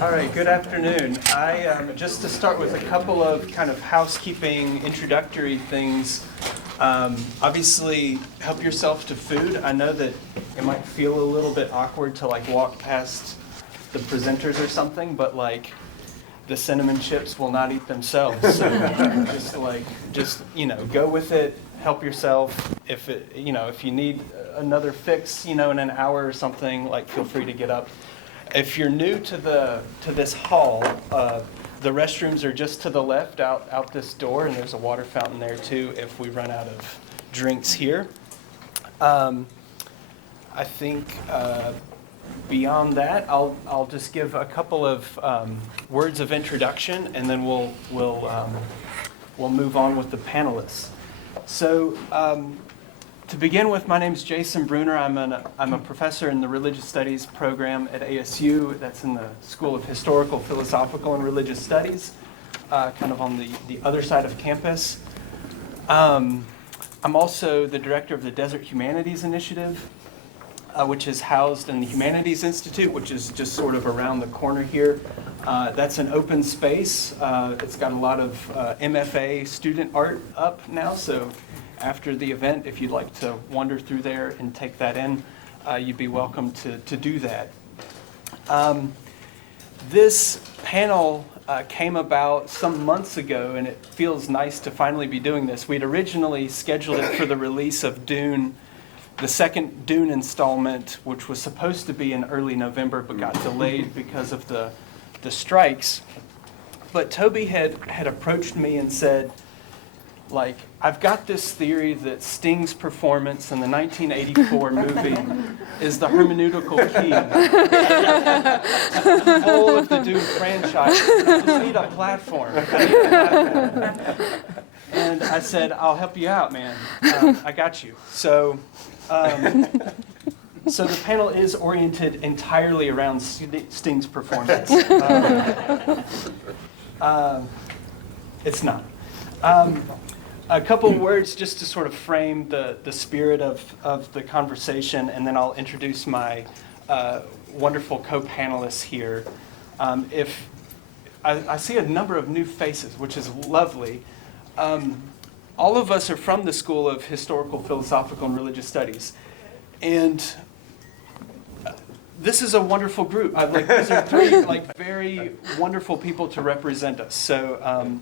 All right, good afternoon. Just to start with a couple of kind of housekeeping introductory things. Obviously, help yourself to food. I know that it might feel a little bit awkward to walk past the presenters or something, but the cinnamon chips will not eat themselves. So just go with it. Help yourself. If you need another fix, in an hour or something, feel free to get up. If you're new to this hall, the restrooms are just to the left out this door, and there's a water fountain there too if we run out of drinks here. I think beyond that, I'll just give a couple of words of introduction, and then we'll move on with the panelists. So. To begin with, my name's Jason Bruner. I'm a professor in the Religious Studies program at ASU. That's in the School of Historical, Philosophical, and Religious Studies, kind of on the other side of campus. I'm also the director of the Desert Humanities Initiative, which is housed in the Humanities Institute, which is just sort of around the corner here. That's an open space. It's got a lot of MFA student art up now, so after the event, if you'd like to wander through there and take that in, you'd be welcome to do that. This panel came about some months ago, and it feels nice to finally be doing this. We'd originally scheduled it for the release of Dune, the second Dune installment, which was supposed to be in early November, but got delayed because of the strikes. But Toby had approached me and said, I've got this theory that Sting's performance in the 1984 movie is the hermeneutical key to the whole of the Dune franchise. I just need a platform. And I said, I'll help you out, man. I got you. So the panel is oriented entirely around Sting's performance. It's not. A couple words just to sort of frame the spirit of the conversation, and then I'll introduce my wonderful co-panelists here. If I see a number of new faces, which is lovely. All of us are from the School of Historical, Philosophical, and Religious Studies, and this is a wonderful group. These are three very wonderful people to represent us. So.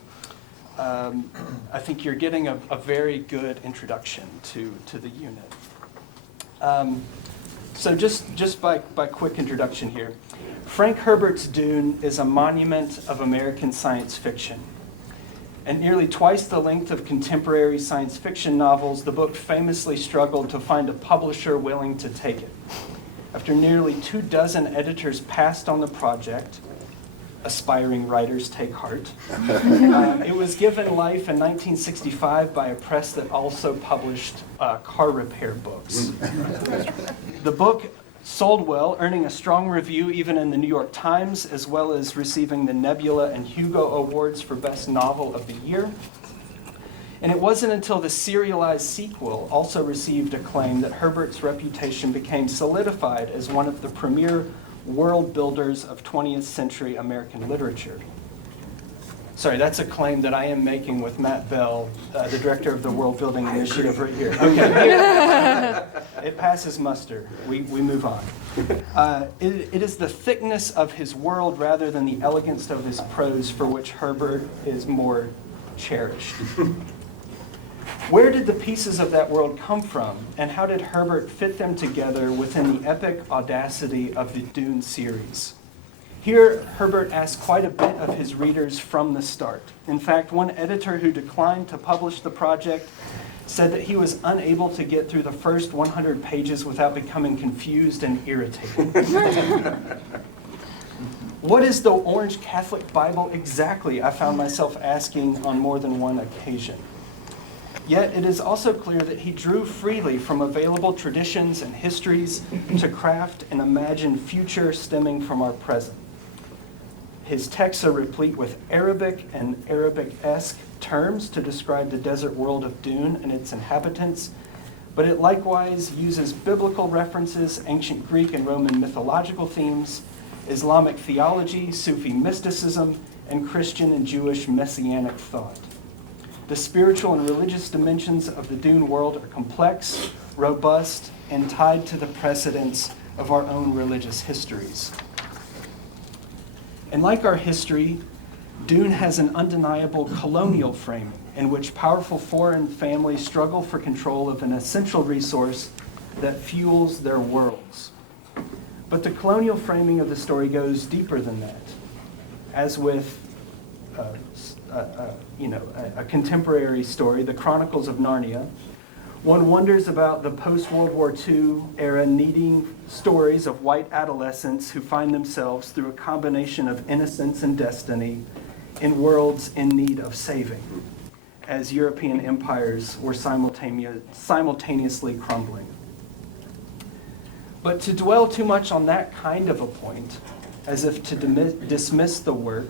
I think you're getting a very good introduction to the unit. So just by quick introduction here. Frank Herbert's Dune is a monument of American science fiction. At nearly twice the length of contemporary science fiction novels, the book famously struggled to find a publisher willing to take it. After nearly 24 editors passed on the project, aspiring writers take heart. It was given life in 1965 by a press that also published car repair books. The book sold well, earning a strong review even in the New York Times, as well as receiving the Nebula and Hugo Awards for Best Novel of the Year. And it wasn't until the serialized sequel also received acclaim that Herbert's reputation became solidified as one of the premier world builders of 20th century American literature. Sorry, that's a claim that I am making with Matt Bell, the director of the World Building Initiative right here. Okay, it passes muster. We move on. It is the thickness of his world rather than the elegance of his prose for which Herbert is more cherished. Where did the pieces of that world come from, and how did Herbert fit them together within the epic audacity of the Dune series? Here, Herbert asked quite a bit of his readers from the start. In fact, one editor who declined to publish the project said that he was unable to get through the first 100 pages without becoming confused and irritated. What is the Orange Catholic Bible exactly? I found myself asking on more than one occasion. Yet it is also clear that he drew freely from available traditions and histories to craft an imagined future stemming from our present. His texts are replete with Arabic and Arabic-esque terms to describe the desert world of Dune and its inhabitants, but it likewise uses biblical references, ancient Greek and Roman mythological themes, Islamic theology, Sufi mysticism, and Christian and Jewish messianic thought. The spiritual and religious dimensions of the Dune world are complex, robust, and tied to the precedents of our own religious histories. And like our history, Dune has an undeniable colonial framing in which powerful foreign families struggle for control of an essential resource that fuels their worlds. But the colonial framing of the story goes deeper than that. As with a contemporary story, The Chronicles of Narnia, one wonders about the post-World War II era needing stories of white adolescents who find themselves through a combination of innocence and destiny in worlds in need of saving, as European empires were simultaneously crumbling. But to dwell too much on that kind of a point, as if to dismiss the work,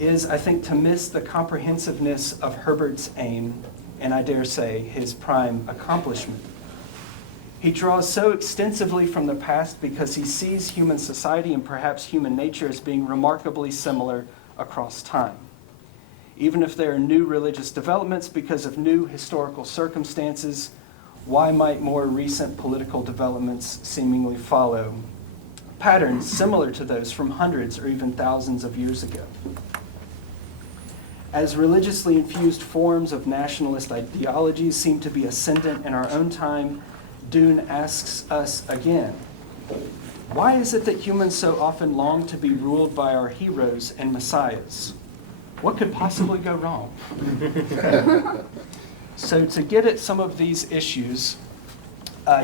is, I think, to miss the comprehensiveness of Herbert's aim, and I dare say his prime accomplishment. He draws so extensively from the past because he sees human society and perhaps human nature as being remarkably similar across time. Even if there are new religious developments because of new historical circumstances, why might more recent political developments seemingly follow patterns similar to those from hundreds or even thousands of years ago? As religiously infused forms of nationalist ideologies seem to be ascendant in our own time, Dune asks us again, why is it that humans so often long to be ruled by our heroes and messiahs? What could possibly go wrong? So to get at some of these issues,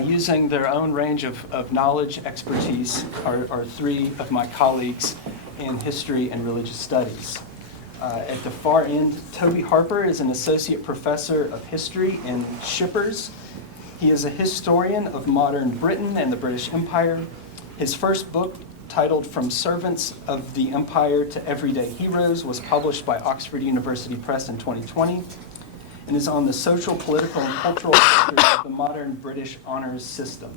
using their own range of knowledge, expertise, are three of my colleagues in history and religious studies. At the far end, Toby Harper is an associate professor of history in Shippers. He is a historian of modern Britain and the British Empire. His first book, titled From Servants of the Empire to Everyday Heroes, was published by Oxford University Press in 2020 and is on the social, political, and cultural history of the modern British honors system.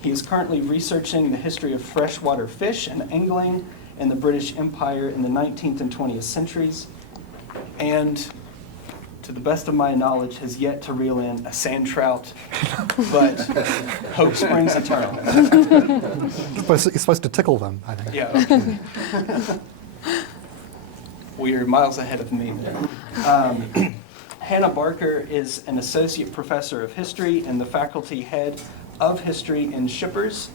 He is currently researching the history of freshwater fish and angling in the British Empire in the 19th and 20th centuries, and to the best of my knowledge, has yet to reel in a sand trout, but hope springs eternal. You're supposed to tickle them, I think. Yeah, okay. Well, you're miles ahead of me there. Hannah Barker is an associate professor of history and the faculty head of history in Shippers.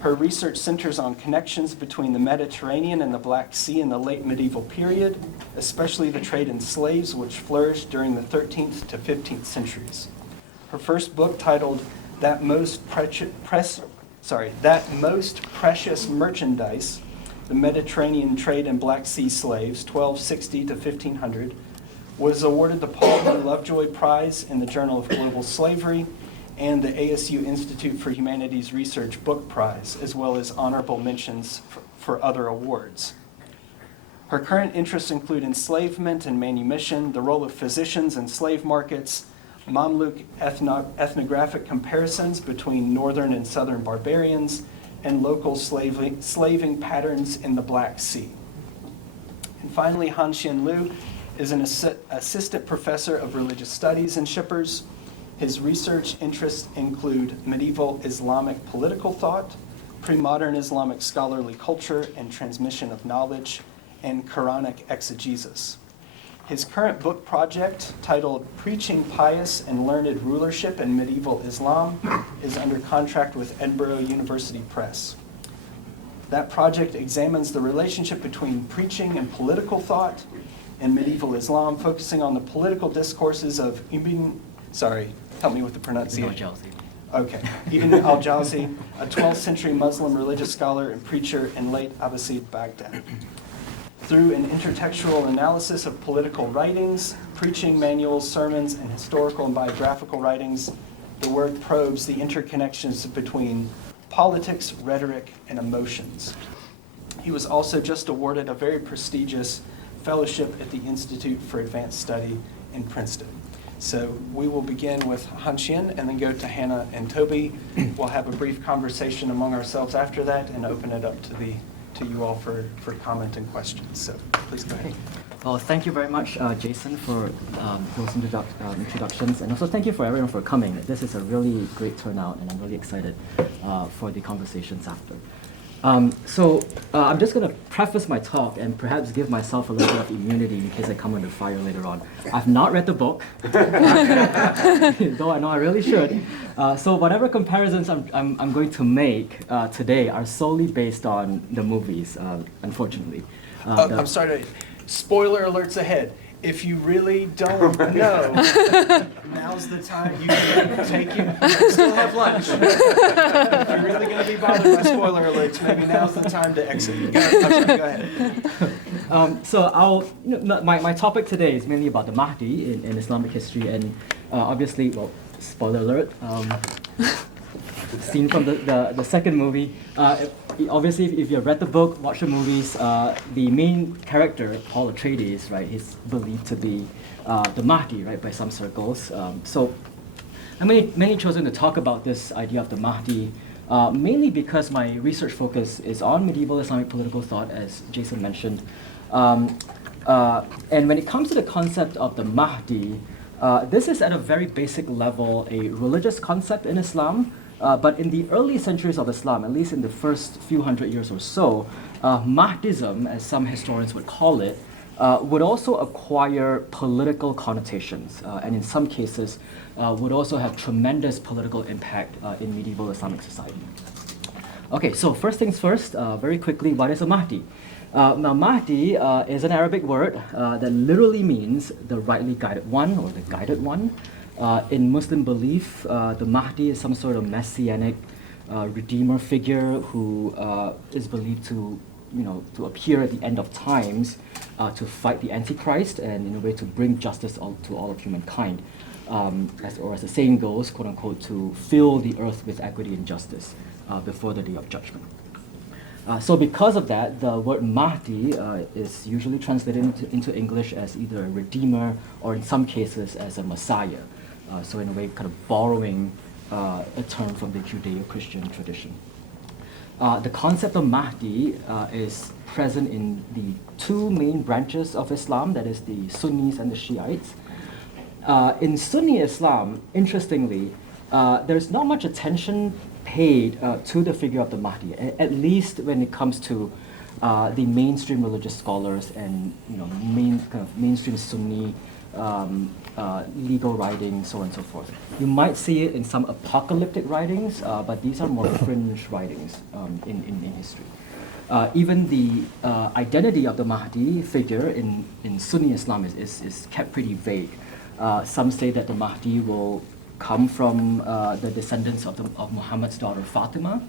Her research centers on connections between the Mediterranean and the Black Sea in the late medieval period, especially the trade in slaves, which flourished during the 13th to 15th centuries. Her first book, titled That Most Precious Merchandise, The Mediterranean Trade in Black Sea Slaves, 1260 to 1500, was awarded the Paul B. Lovejoy Prize in the Journal of Global Slavery and the ASU Institute for Humanities Research Book Prize, as well as honorable mentions for other awards. Her current interests include enslavement and manumission, the role of physicians in slave markets, Mamluk ethnographic comparisons between northern and southern barbarians, and local slaving patterns in the Black Sea. And finally, Hsien Liew is an assistant professor of religious studies in Shippers. His research interests include medieval Islamic political thought, pre-modern Islamic scholarly culture and transmission of knowledge, and Quranic exegesis. His current book project, titled Preaching Pious and Learned Rulership in Medieval Islam, is under contract with Edinburgh University Press. That project examines the relationship between preaching and political thought in medieval Islam, focusing on the political discourses of help me with the pronunciation. Okay, Ibn al-Jawzi, a 12th century Muslim religious scholar and preacher in late Abbasid Baghdad. Through an intertextual analysis of political writings, preaching manuals, sermons, and historical and biographical writings, the work probes the interconnections between politics, rhetoric, and emotions. He was also just awarded a very prestigious fellowship at the Institute for Advanced Study in Princeton. So we will begin with Hsien and then go to Hannah and Toby. We'll have a brief conversation among ourselves after that and open it up to you all for comment and questions. So please go ahead. Well, thank you very much, Jason, for those introductions, and also thank you for everyone for coming. This is a really great turnout, and I'm really excited for the conversations after. So I'm just going to preface my talk and perhaps give myself a little bit of immunity in case I come under fire later on. I've not read the book, though I know I really should. So whatever comparisons I'm going to make today are solely based on the movies, unfortunately. I'm sorry. Spoiler alerts ahead. If you really don't know, now's the time. You can take you still have lunch. If you're really going to be bothered by spoiler alerts, maybe now's the time to exit. Go ahead. So my topic today is mainly about the Mahdi in Islamic history, and obviously, well, spoiler alert. Scene from the second movie. Obviously, if you've read the book, watched the movies, the main character, Paul Atreides, right, he's believed to be the Mahdi, right, by some circles. So I'm mainly chosen to talk about this idea of the Mahdi, mainly because my research focus is on medieval Islamic political thought, as Jason mentioned. And when it comes to the concept of the Mahdi, this is at a very basic level a religious concept in Islam. But in the early centuries of Islam, at least in the first few hundred years or so, Mahdism, as some historians would call it, would also acquire political connotations, and in some cases would also have tremendous political impact in medieval Islamic society. Okay, so first things first, very quickly, what is a Mahdi? Now, Mahdi is an Arabic word that literally means the rightly guided one or the guided one. In Muslim belief, the Mahdi is some sort of messianic redeemer figure who is believed to appear at the end of times to fight the Antichrist and in a way to bring justice to all of humankind. As the saying goes, quote unquote, to fill the earth with equity and justice before the day of judgment. So because of that, the word Mahdi is usually translated into English as either a redeemer or in some cases as a messiah. So in a way, kind of borrowing a term from the Judeo-Christian tradition. The concept of Mahdi is present in the two main branches of Islam, that is the Sunnis and the Shiites. In Sunni Islam, interestingly, there's not much attention paid to the figure of the Mahdi, at least when it comes to the mainstream religious scholars and mainstream Sunni legal writings, so on and so forth. You might see it in some apocalyptic writings, but these are more fringe writings in history. Even the identity of the Mahdi figure in Sunni Islam is kept pretty vague. Some say that the Mahdi will come from the descendants of Muhammad's daughter Fatima.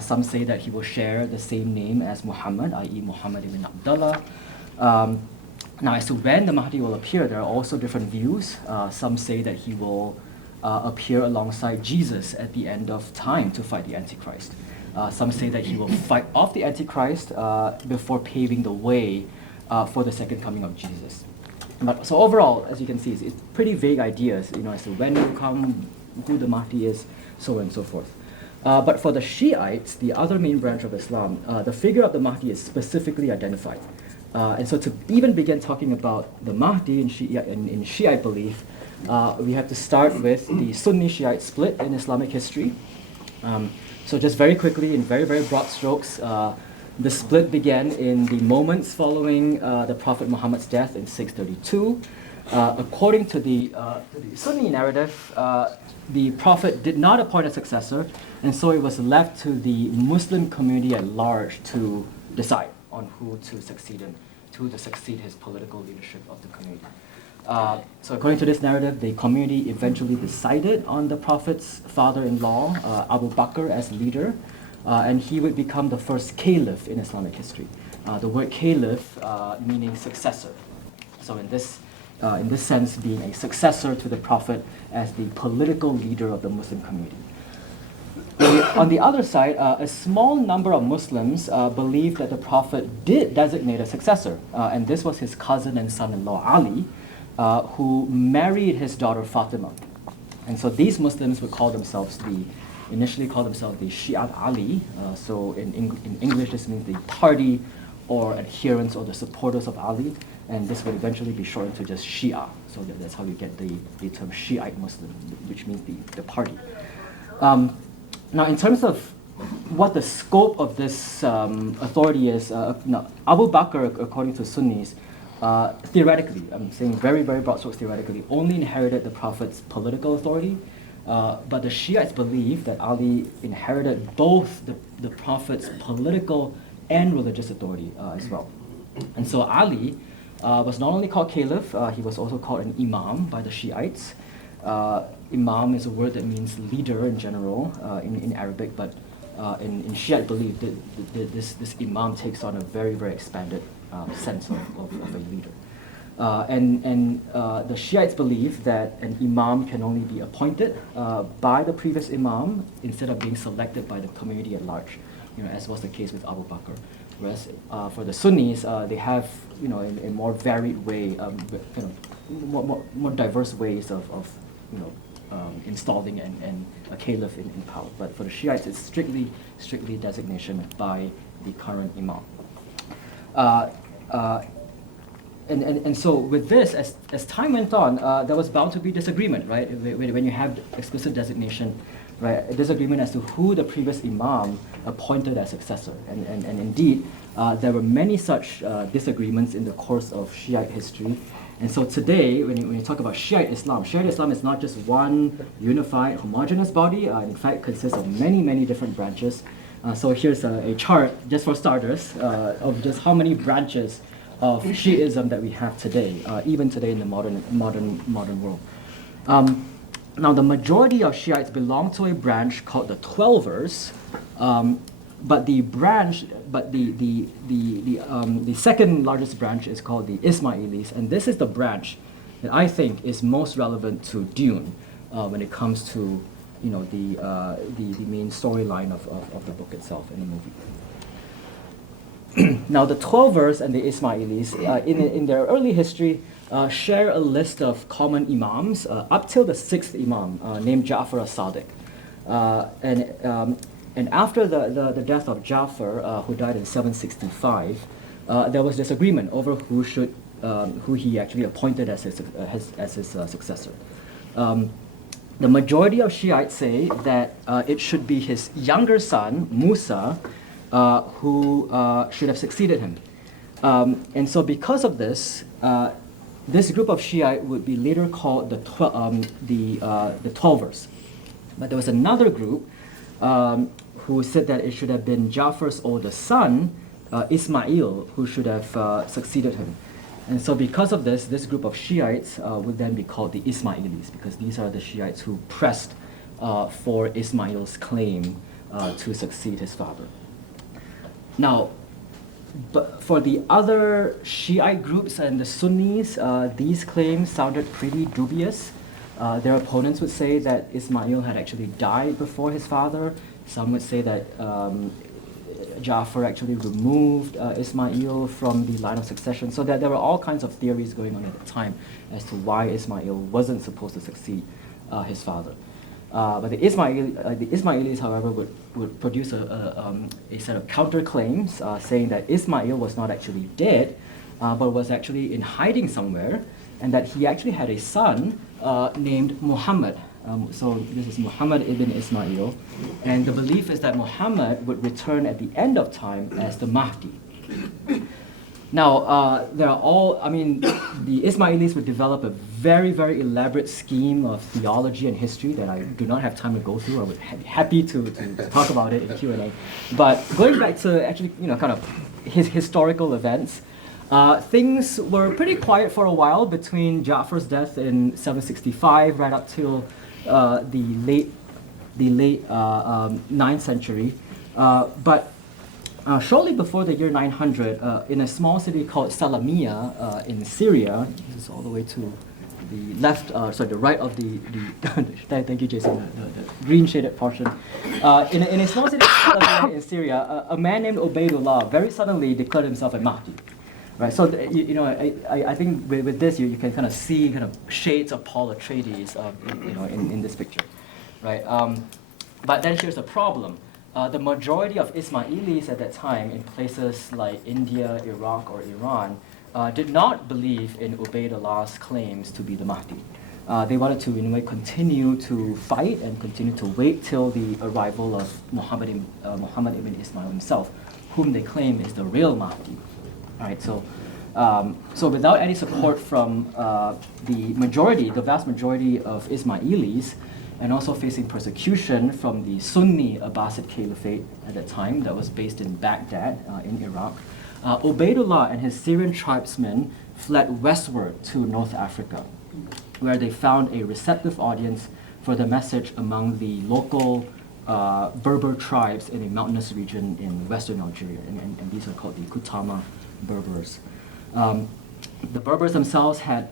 Some say that he will share the same name as Muhammad, i.e. Muhammad ibn Abdullah. Now, as to when the Mahdi will appear, there are also different views. Some say that he will appear alongside Jesus at the end of time to fight the Antichrist. Some say that he will fight off the Antichrist before paving the way for the second coming of Jesus. So overall, as you can see, it's pretty vague ideas, as to when he will come, who the Mahdi is, so on and so forth. But for the Shiites, the other main branch of Islam, the figure of the Mahdi is specifically identified. And so to even begin talking about the Mahdi in Shiite belief, we have to start with the Sunni-Shiite split in Islamic history. So just very quickly, in very, very broad strokes, the split began in the moments following the Prophet Muhammad's death in 632. According to the Sunni narrative, the Prophet did not appoint a successor, and so it was left to the Muslim community at large to decide on who to succeed him, who to succeed his political leadership of the community. So according to this narrative, the community eventually decided on the Prophet's father-in-law, Abu Bakr, as leader, and he would become the first caliph in Islamic history. The word caliph meaning successor. So in this sense, being a successor to the Prophet as the political leader of the Muslim community. On the other side, a small number of Muslims believed that the Prophet did designate a successor, and this was his cousin and son-in-law Ali. who married his daughter Fatima. And so these Muslims would initially call themselves the Shi'at Ali. So in English, this means the party or adherents or the supporters of Ali. And this would eventually be shortened to just Shia. So that's how you get the term Shiite Muslim, which means the party. Now, in terms of what the scope of this authority is, Abu Bakr, according to Sunnis, theoretically, I'm saying very, very broad strokes theoretically, only inherited the Prophet's political authority, but the Shiites believe that Ali inherited both the Prophet's political and religious authority as well. And so Ali was not only called Caliph, he was also called an Imam by the Shiites. Imam is a word that means leader in general in Arabic, but in Shiite belief, this Imam takes on a very, very expanded sense of a leader. And the Shiites believe that an Imam can only be appointed by the previous Imam instead of being selected by the community at large, as was the case with Abu Bakr. Whereas for the Sunnis, they have, a more varied way, more diverse ways of installing a caliph in power. But for the Shiites, it's strictly designation by the current Imam. And so with this, as time went on, there was bound to be disagreement, right? When you have explicit designation, right? A disagreement as to who the previous Imam appointed as successor. And indeed, there were many such disagreements in the course of Shiite history. And so today, when you talk about Shiite Islam is not just one unified, homogeneous body. In fact, it consists of many, many different branches. So here's a chart, just for starters, of just how many branches of Shi'ism that we have today, even today in the modern world. Now, the majority of Shiites belong to a branch called the Twelvers, but the second largest branch is called the Ismailis, and this is the branch that I think is most relevant to Dune when it comes to the main storyline of the book itself in the movie. Now, the Twelvers and the Ismailis, in their early history, share a list of common imams up till the sixth imam, named Ja'far as-Sadiq. And after the death of Ja'far, who died in 765, there was disagreement over who he actually appointed as his successor. The majority of Shiites say that it should be his younger son, Musa, who should have succeeded him. And so because of this, this group of Shiite would be later called the Twelvers. But there was another group who said that it should have been Ja'far's older son, Ismail, who should have succeeded him. And so because of this group of Shiites would then be called the Ismailis, because these are the Shiites who pressed for Ismail's claim to succeed his father. Now, but for the other Shiite groups and the Sunnis, these claims sounded pretty dubious. Their opponents would say that Ismail had actually died before his father. Some would say that Ja'far actually removed Ismail from the line of succession. So that there were all kinds of theories going on at the time as to why Ismail wasn't supposed to succeed his father. But the Ismailis, however, would produce a set of counterclaims saying that Ismail was not actually dead, but was actually in hiding somewhere, and that he actually had a son named Muhammad. So this is Muhammad ibn Ismail, and the belief is that Muhammad would return at the end of time as the Mahdi. Now, the Ismailis would develop a very, very elaborate scheme of theology and history that I do not have time to go through. I would be happy to talk about it in Q&A. But going back to actually, kind of his historical events, things were pretty quiet for a while between Ja'far's death in 765 right up till the late 9th century. But shortly before the year 900, in a small city called Salamiyya in Syria, this is all the way to the left, the right of the thank you, Jason, the green shaded portion. In a small city called Salamiyya in Syria, a man named Ubaydullah very suddenly declared himself a Mahdi. right? So I think with this you can kind of see kind of shades of Paul Atreides, in this picture, right? But then here's the problem. The majority of Ismailis at that time in places like India, Iraq, or Iran did not believe in Ubaidullah's claims to be the Mahdi. They wanted to, in a way, continue to fight and continue to wait till the arrival of Muhammad ibn Ismail himself, whom they claim is the real Mahdi. All right, so without any support from the vast majority of Ismailis, and also facing persecution from the Sunni Abbasid Caliphate at that time that was based in Baghdad in Iraq, Ubaidullah and his Syrian tribesmen fled westward to North Africa, where they found a receptive audience for the message among the local Berber tribes in a mountainous region in western Algeria, and these are called the Kutama Berbers. The Berbers themselves had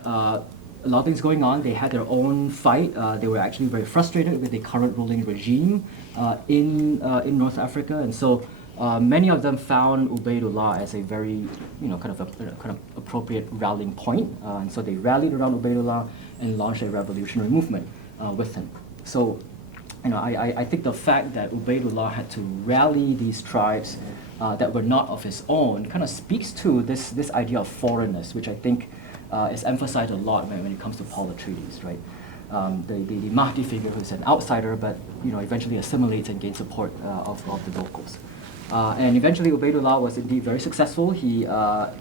a lot of things going on. They had their own fight. They were actually very frustrated with the current ruling regime in North Africa, and so many of them found Ubaidullah as a very, kind of appropriate rallying point, and so they rallied around Ubaidullah and launched a revolutionary movement with him. So, I think the fact that Ubaidullah had to rally these tribes that were not of his own kind of speaks to this idea of foreignness, which I think is emphasized a lot when it comes to Paul Atreides, right? The Mahdi figure who's an outsider, but eventually assimilates and gains support of the locals. And eventually Ubaidullah was indeed very successful. He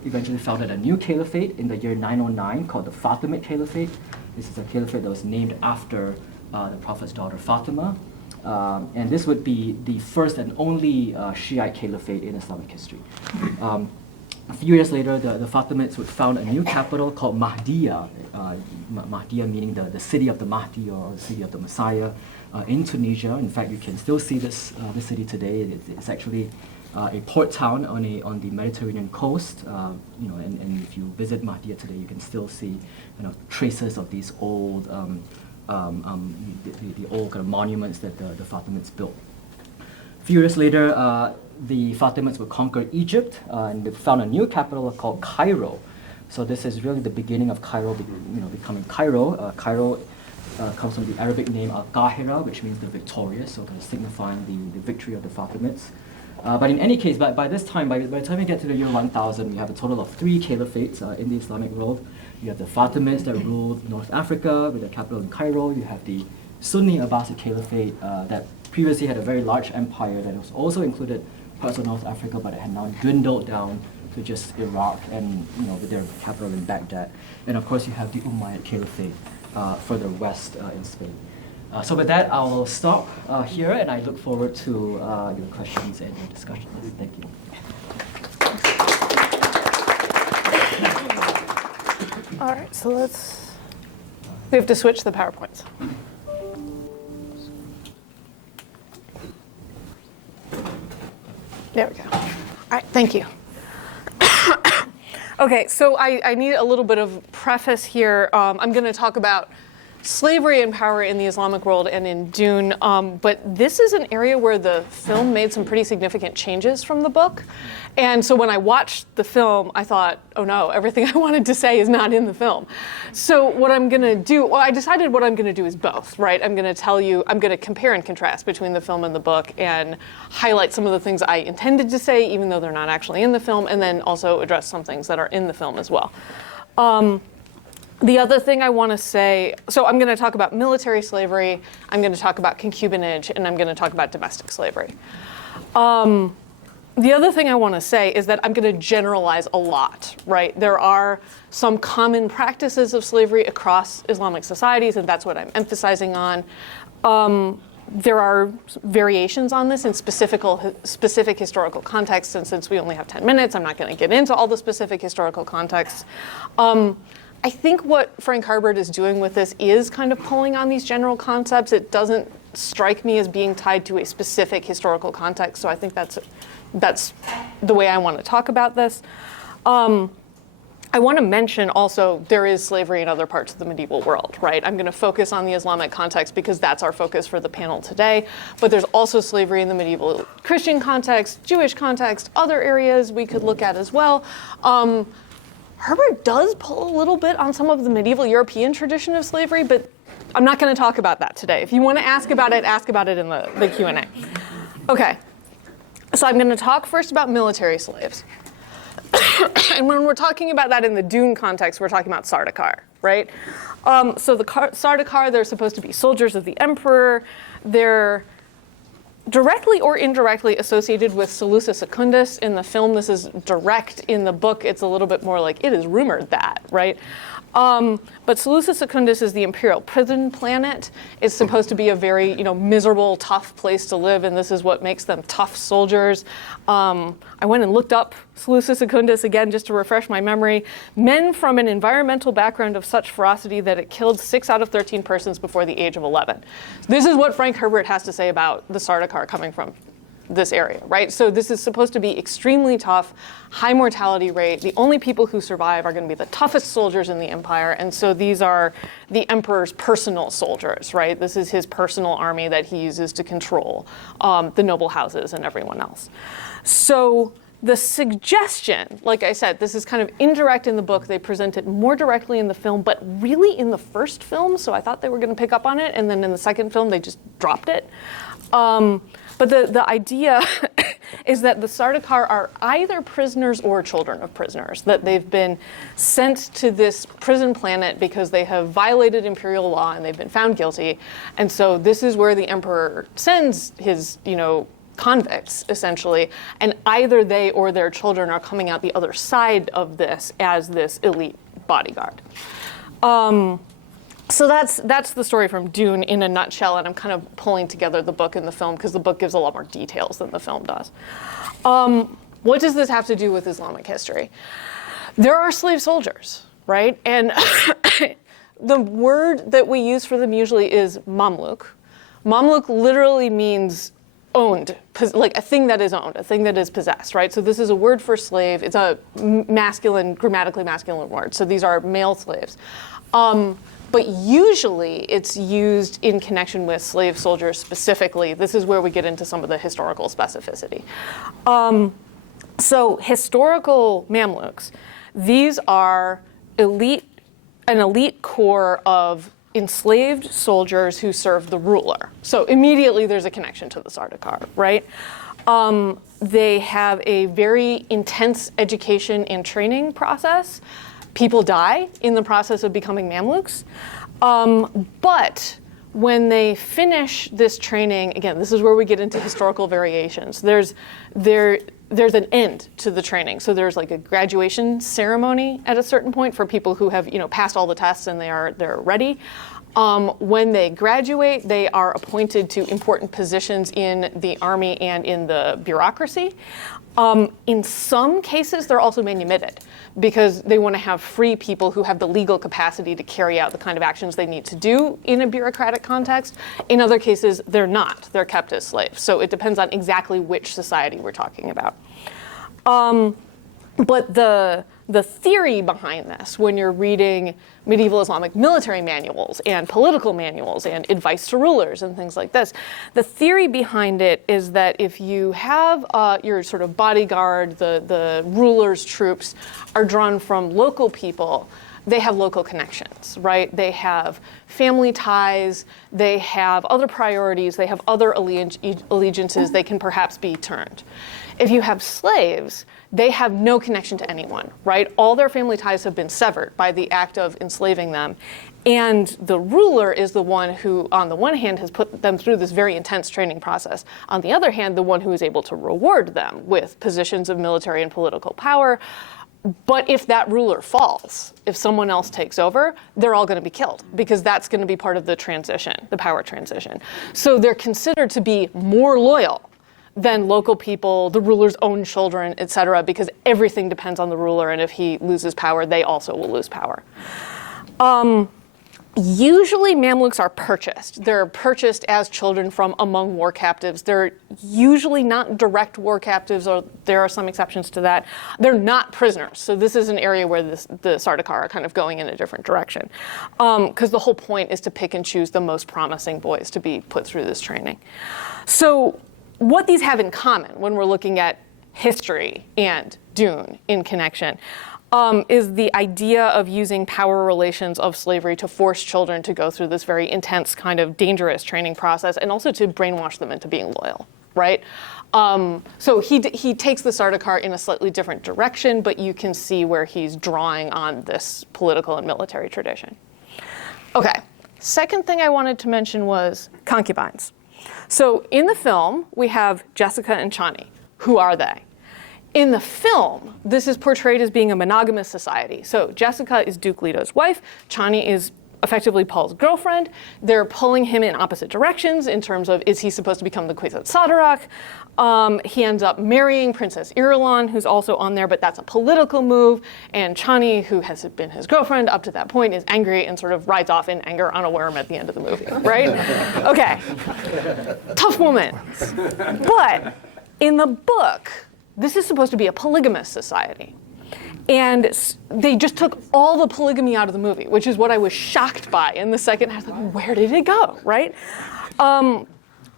eventually founded a new caliphate in the year 909 called the Fatimid Caliphate. This is a caliphate that was named after the Prophet's daughter Fatima. And this would be the first and only Shiite caliphate in Islamic history. A few years later, the Fatimids would found a new capital called Mahdiya, Mahdiya meaning the city of the Mahdi or the city of the Messiah, in Tunisia. In fact, you can still see this city today. It's actually a port town on the Mediterranean coast. And if you visit Mahdiya today, you can still see traces of these old the old kind of monuments that the Fatimids built. A few years later, the Fatimids would conquer Egypt, and they found a new capital called Cairo. So this is really the beginning of Cairo, becoming Cairo. Cairo comes from the Arabic name Al-Qahira, which means the victorious, so kind of signifying the victory of the Fatimids. But in any case, by this time, by the time we get to the year 1000, we have a total of 3 caliphates in the Islamic world. You have the Fatimids that ruled North Africa with their capital in Cairo. You have the Sunni Abbasid Caliphate that previously had a very large empire that was also included parts of North Africa, but it had now dwindled down to just Iraq and with their capital in Baghdad. And of course, you have the Umayyad Caliphate further west in Spain. So with that, I'll stop here, and I look forward to your questions and your discussions. Thank you. All right, so we have to switch the PowerPoints. There we go. All right, thank you. Okay, so I need a little bit of preface here. I'm going to talk about slavery and power in the Islamic world and in Dune, but this is an area where the film made some pretty significant changes from the book. And so when I watched the film, I thought, oh no, everything I wanted to say is not in the film. So what I'm going to do, I decided what I'm going to do is both, right? I'm going to compare and contrast between the film and the book and highlight some of the things I intended to say, even though they're not actually in the film, and then also address some things that are in the film as well. The other thing I want to say, so I'm going to talk about military slavery, I'm going to talk about concubinage, and I'm going to talk about domestic slavery. The other thing I want to say is that I'm going to generalize a lot, right? There are some common practices of slavery across Islamic societies, and that's what I'm emphasizing on. There are variations on this in specific historical contexts, and since we only have 10 minutes, I'm not going to get into all the specific historical contexts. I think what Frank Herbert is doing with this is kind of pulling on these general concepts. It doesn't strike me as being tied to a specific historical context, so I think that's the way I want to talk about this. I want to mention also there is slavery in other parts of the medieval world, right? I'm going to focus on the Islamic context because that's our focus for the panel today, but there's also slavery in the medieval Christian context, Jewish context, other areas we could look at as well. Herbert does pull a little bit on some of the medieval European tradition of slavery, but I'm not going to talk about that today. If you want to ask about it in the Q&A. Okay, so I'm going to talk first about military slaves. And when we're talking about that in the Dune context, we're talking about Sardaukar, right? So the Sardaukar, they're supposed to be soldiers of the emperor. They're directly or indirectly associated with Seleucus Secundus. In the film, this is direct. In the book, it's a little bit more like it is rumored that, right? But Seleucus Secundus is the imperial prison planet. It's supposed to be a very, miserable, tough place to live, and this is what makes them tough soldiers. I went and looked up Seleucus Secundus again just to refresh my memory. Men from an environmental background of such ferocity that it killed 6 out of 13 persons before the age of 11. This is what Frank Herbert has to say about the Sardaukar coming from this area, right? So this is supposed to be extremely tough, high mortality rate. The only people who survive are going to be the toughest soldiers in the empire, and so these are the emperor's personal soldiers, right? This is his personal army that he uses to control the noble houses and everyone else. So the suggestion, like I said, this is kind of indirect in the book. They present it more directly in the film, but really in the first film, so I thought they were going to pick up on it, and then in the second film, they just dropped it. But the idea is that the Sardaukar are either prisoners or children of prisoners, that they've been sent to this prison planet because they have violated imperial law and they've been found guilty. And so this is where the emperor sends his, convicts, essentially, and either they or their children are coming out the other side of this as this elite bodyguard. So that's the story from Dune in a nutshell, and I'm kind of pulling together the book and the film because the book gives a lot more details than the film does. What does this have to do with Islamic history? There are slave soldiers, right? And the word that we use for them usually is mamluk. Mamluk literally means owned, like a thing that is owned, a thing that is possessed, right? So this is a word for slave. It's a grammatically masculine word. So these are male slaves. But usually it's used in connection with slave soldiers specifically. This is where we get into some of the historical specificity. So historical Mamluks, these are an elite corps of enslaved soldiers who serve the ruler. So immediately there's a connection to the Sardaukar, right? They have a very intense education and training process. People die in the process of becoming Mamluks. But when they finish this training, again, this is where we get into historical variations. There's an end to the training. So there's like a graduation ceremony at a certain point for people who have, passed all the tests and they're ready. When they graduate, they are appointed to important positions in the army and in the bureaucracy. In some cases, they're also manumitted because they want to have free people who have the legal capacity to carry out the kind of actions they need to do in a bureaucratic context. In other cases, they're not. They're kept as slaves. So it depends on exactly which society we're talking about. But the theory behind this, when you're reading medieval Islamic military manuals and political manuals and advice to rulers and things like this, the theory behind it is that if you have your sort of bodyguard, the ruler's troops are drawn from local people, they have local connections, right? They have family ties, they have other priorities, they have other allegiances, they can perhaps be turned. If you have slaves, they have no connection to anyone, right? All their family ties have been severed by the act of enslaving them. And the ruler is the one who, on the one hand, has put them through this very intense training process. On the other hand, the one who is able to reward them with positions of military and political power. But if that ruler falls, if someone else takes over, they're all going to be killed because that's going to be part of the transition, the power transition. So they're considered to be more loyal than local people, the ruler's own children, et cetera, because everything depends on the ruler, and if he loses power, they also will lose power. Usually Mamluks are purchased. They're purchased as children from among war captives. They're usually not direct war captives, or there are some exceptions to that. They're not prisoners. So this is an area where the Sardaukar are kind of going in a different direction. Because the whole point is to pick and choose the most promising boys to be put through this training. So what these have in common when we're looking at history and Dune in connection, is the idea of using power relations of slavery to force children to go through this very intense kind of dangerous training process, and also to brainwash them into being loyal, right? So he takes the Sardaukar in a slightly different direction, but you can see where he's drawing on this political and military tradition. Okay, second thing I wanted to mention was concubines. So in the film, we have Jessica and Chani. Who are they? In the film, this is portrayed as being a monogamous society. So Jessica is Duke Leto's wife. Chani is effectively Paul's girlfriend. They're pulling him in opposite directions in terms of, is he supposed to become the Kwisatz Haderach? He ends up marrying Princess Irulan, who's also on there, but that's a political move. And Chani, who has been his girlfriend up to that point, is angry and sort of rides off in anger on a worm at the end of the movie, right? Okay, tough woman. But in the book, this is supposed to be a polygamous society. And they just took all the polygamy out of the movie, which is what I was shocked by in the second half. Like, where did it go, right?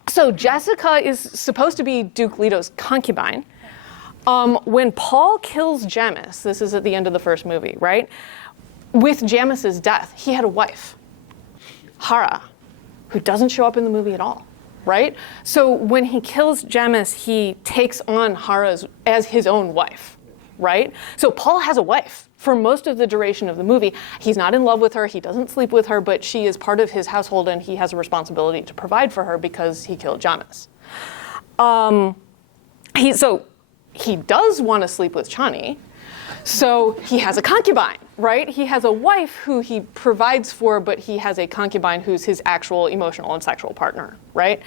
So Jessica is supposed to be Duke Leto's concubine. When Paul kills Jamis, this is at the end of the first movie, right? With Jamis's death, he had a wife, Hara, who doesn't show up in the movie at all, right? So when he kills Jamis, he takes on Hara as his own wife. Right? So Paul has a wife for most of the duration of the movie. He's not in love with her, he doesn't sleep with her, but she is part of his household and he has a responsibility to provide for her because he killed Jamis. He does want to sleep with Chani, so he has a concubine, right? He has a wife who he provides for, but he has a concubine who's his actual emotional and sexual partner, right?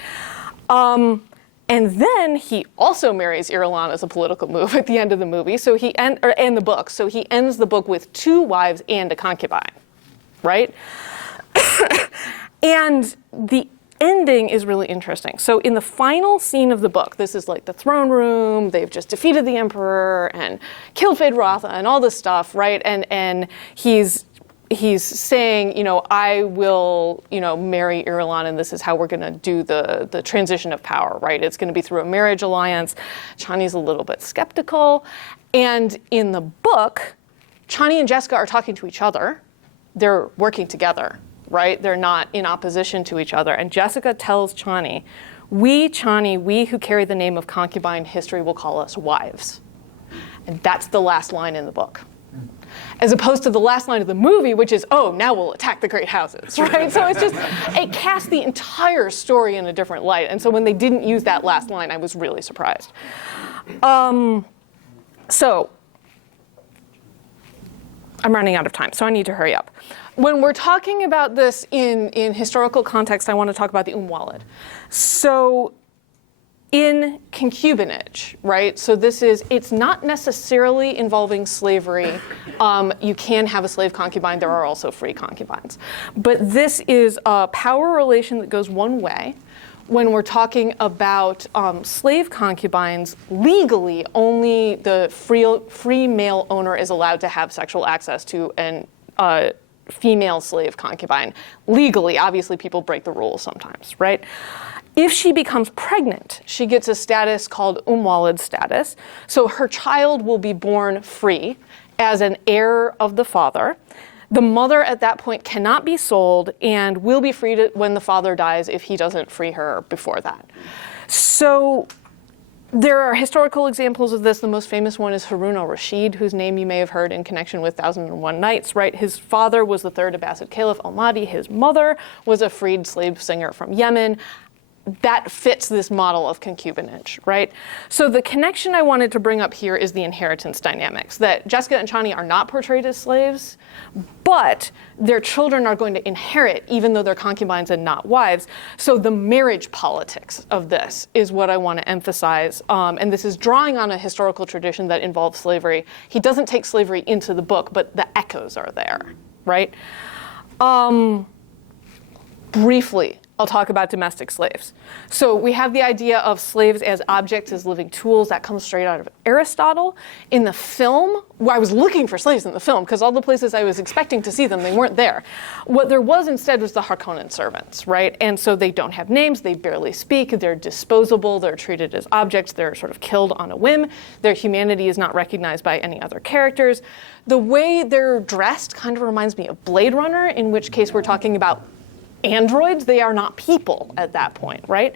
And then he also marries Irulan as a political move at the end of the movie. So and the book. So he ends the book with 2 wives and a concubine, right? And the ending is really interesting. So in the final scene of the book, this is like the throne room. They've just defeated the emperor and killed Feyd-Rautha and all this stuff, right? And he's saying, I will, marry Irulan, and this is how we're going to do the transition of power, right? It's going to be through a marriage alliance. Chani's a little bit skeptical. And in the book, Chani and Jessica are talking to each other. They're working together, right? They're not in opposition to each other. And Jessica tells Chani, Chani, we who carry the name of concubine, history will call us wives. And that's the last line in the book. As opposed to the last line of the movie, which is, oh, now we'll attack the great houses, right? So it casts the entire story in a different light. And so when they didn't use that last line, I was really surprised. So I'm running out of time, so I need to hurry up. When we're talking about this in historical context, I want to talk about the Walid. So in concubinage, right? So it's not necessarily involving slavery. You can have a slave concubine. There are also free concubines. But this is a power relation that goes one way. When we're talking about slave concubines, legally, only the free male owner is allowed to have sexual access to a female slave concubine. Legally, obviously, people break the rules sometimes, right? If she becomes pregnant, she gets a status called Walid status. So her child will be born free as an heir of the father. The mother at that point cannot be sold and will be freed when the father dies if he doesn't free her before that. So there are historical examples of this. The most famous one is Harun al-Rashid, whose name you may have heard in connection with 1001 Nights, right? His father was the 3rd Abbasid Caliph al-Mahdi. His mother was a freed slave singer from Yemen. That fits this model of concubinage, right? So the connection I wanted to bring up here is the inheritance dynamics, that Jessica and Chani are not portrayed as slaves, but their children are going to inherit even though they're concubines and not wives. So the marriage politics of this is what I want to emphasize. And this is drawing on a historical tradition that involves slavery. He doesn't take slavery into the book, but the echoes are there, right? Briefly, I'll talk about domestic slaves. So we have the idea of slaves as objects, as living tools. That comes straight out of Aristotle. In the film, well, I was looking for slaves in the film because all the places I was expecting to see them, they weren't there. What there was instead was the Harkonnen servants, right? And so they don't have names, they barely speak, they're disposable, they're treated as objects, they're sort of killed on a whim. Their humanity is not recognized by any other characters. The way they're dressed kind of reminds me of Blade Runner, in which case we're talking about androids. They are not people at that point, right?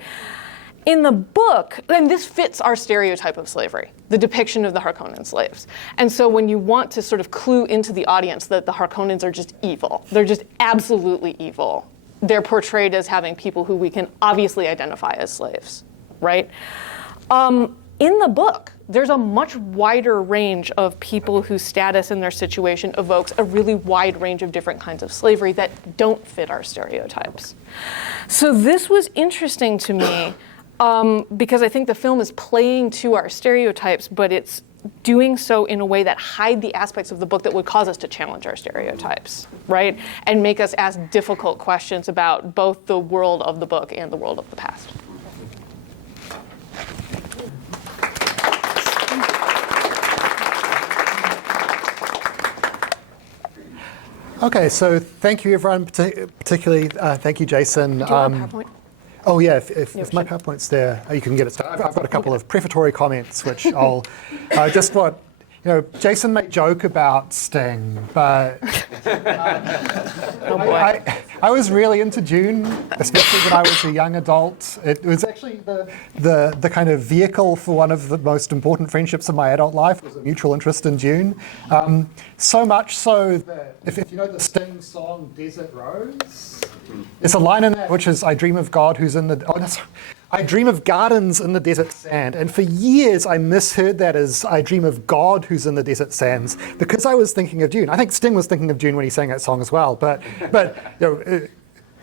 In the book, and this fits our stereotype of slavery, the depiction of the Harkonnen slaves. And so when you want to sort of clue into the audience that the Harkonnens are just evil, they're just absolutely evil, they're portrayed as having people who we can obviously identify as slaves, right? In the book, there's a much wider range of people whose status and their situation evokes a really wide range of different kinds of slavery that don't fit our stereotypes. So this was interesting to me because I think the film is playing to our stereotypes, but it's doing so in a way that hide the aspects of the book that would cause us to challenge our stereotypes, right? And make us ask difficult questions about both the world of the book and the world of the past. Okay, so thank you, everyone. Particularly, thank you, Jason. Do you want a PowerPoint? Oh yeah, if my PowerPoint's there, you can get it started. I've got a couple of prefatory comments, which I'll just what. Jason made joke about Sting, but I was really into Dune, especially when I was a young adult. It was actually the kind of vehicle for one of the most important friendships of my adult life was a mutual interest in Dune. So much so that if you know the Sting song "Desert Rose," there's a line in that which is "I dream of God who's in the." Oh, no, sorry. I dream of gardens in the desert sand. And for years, I misheard that as I dream of God who's in the desert sands because I was thinking of Dune. I think Sting was thinking of Dune when he sang that song as well. But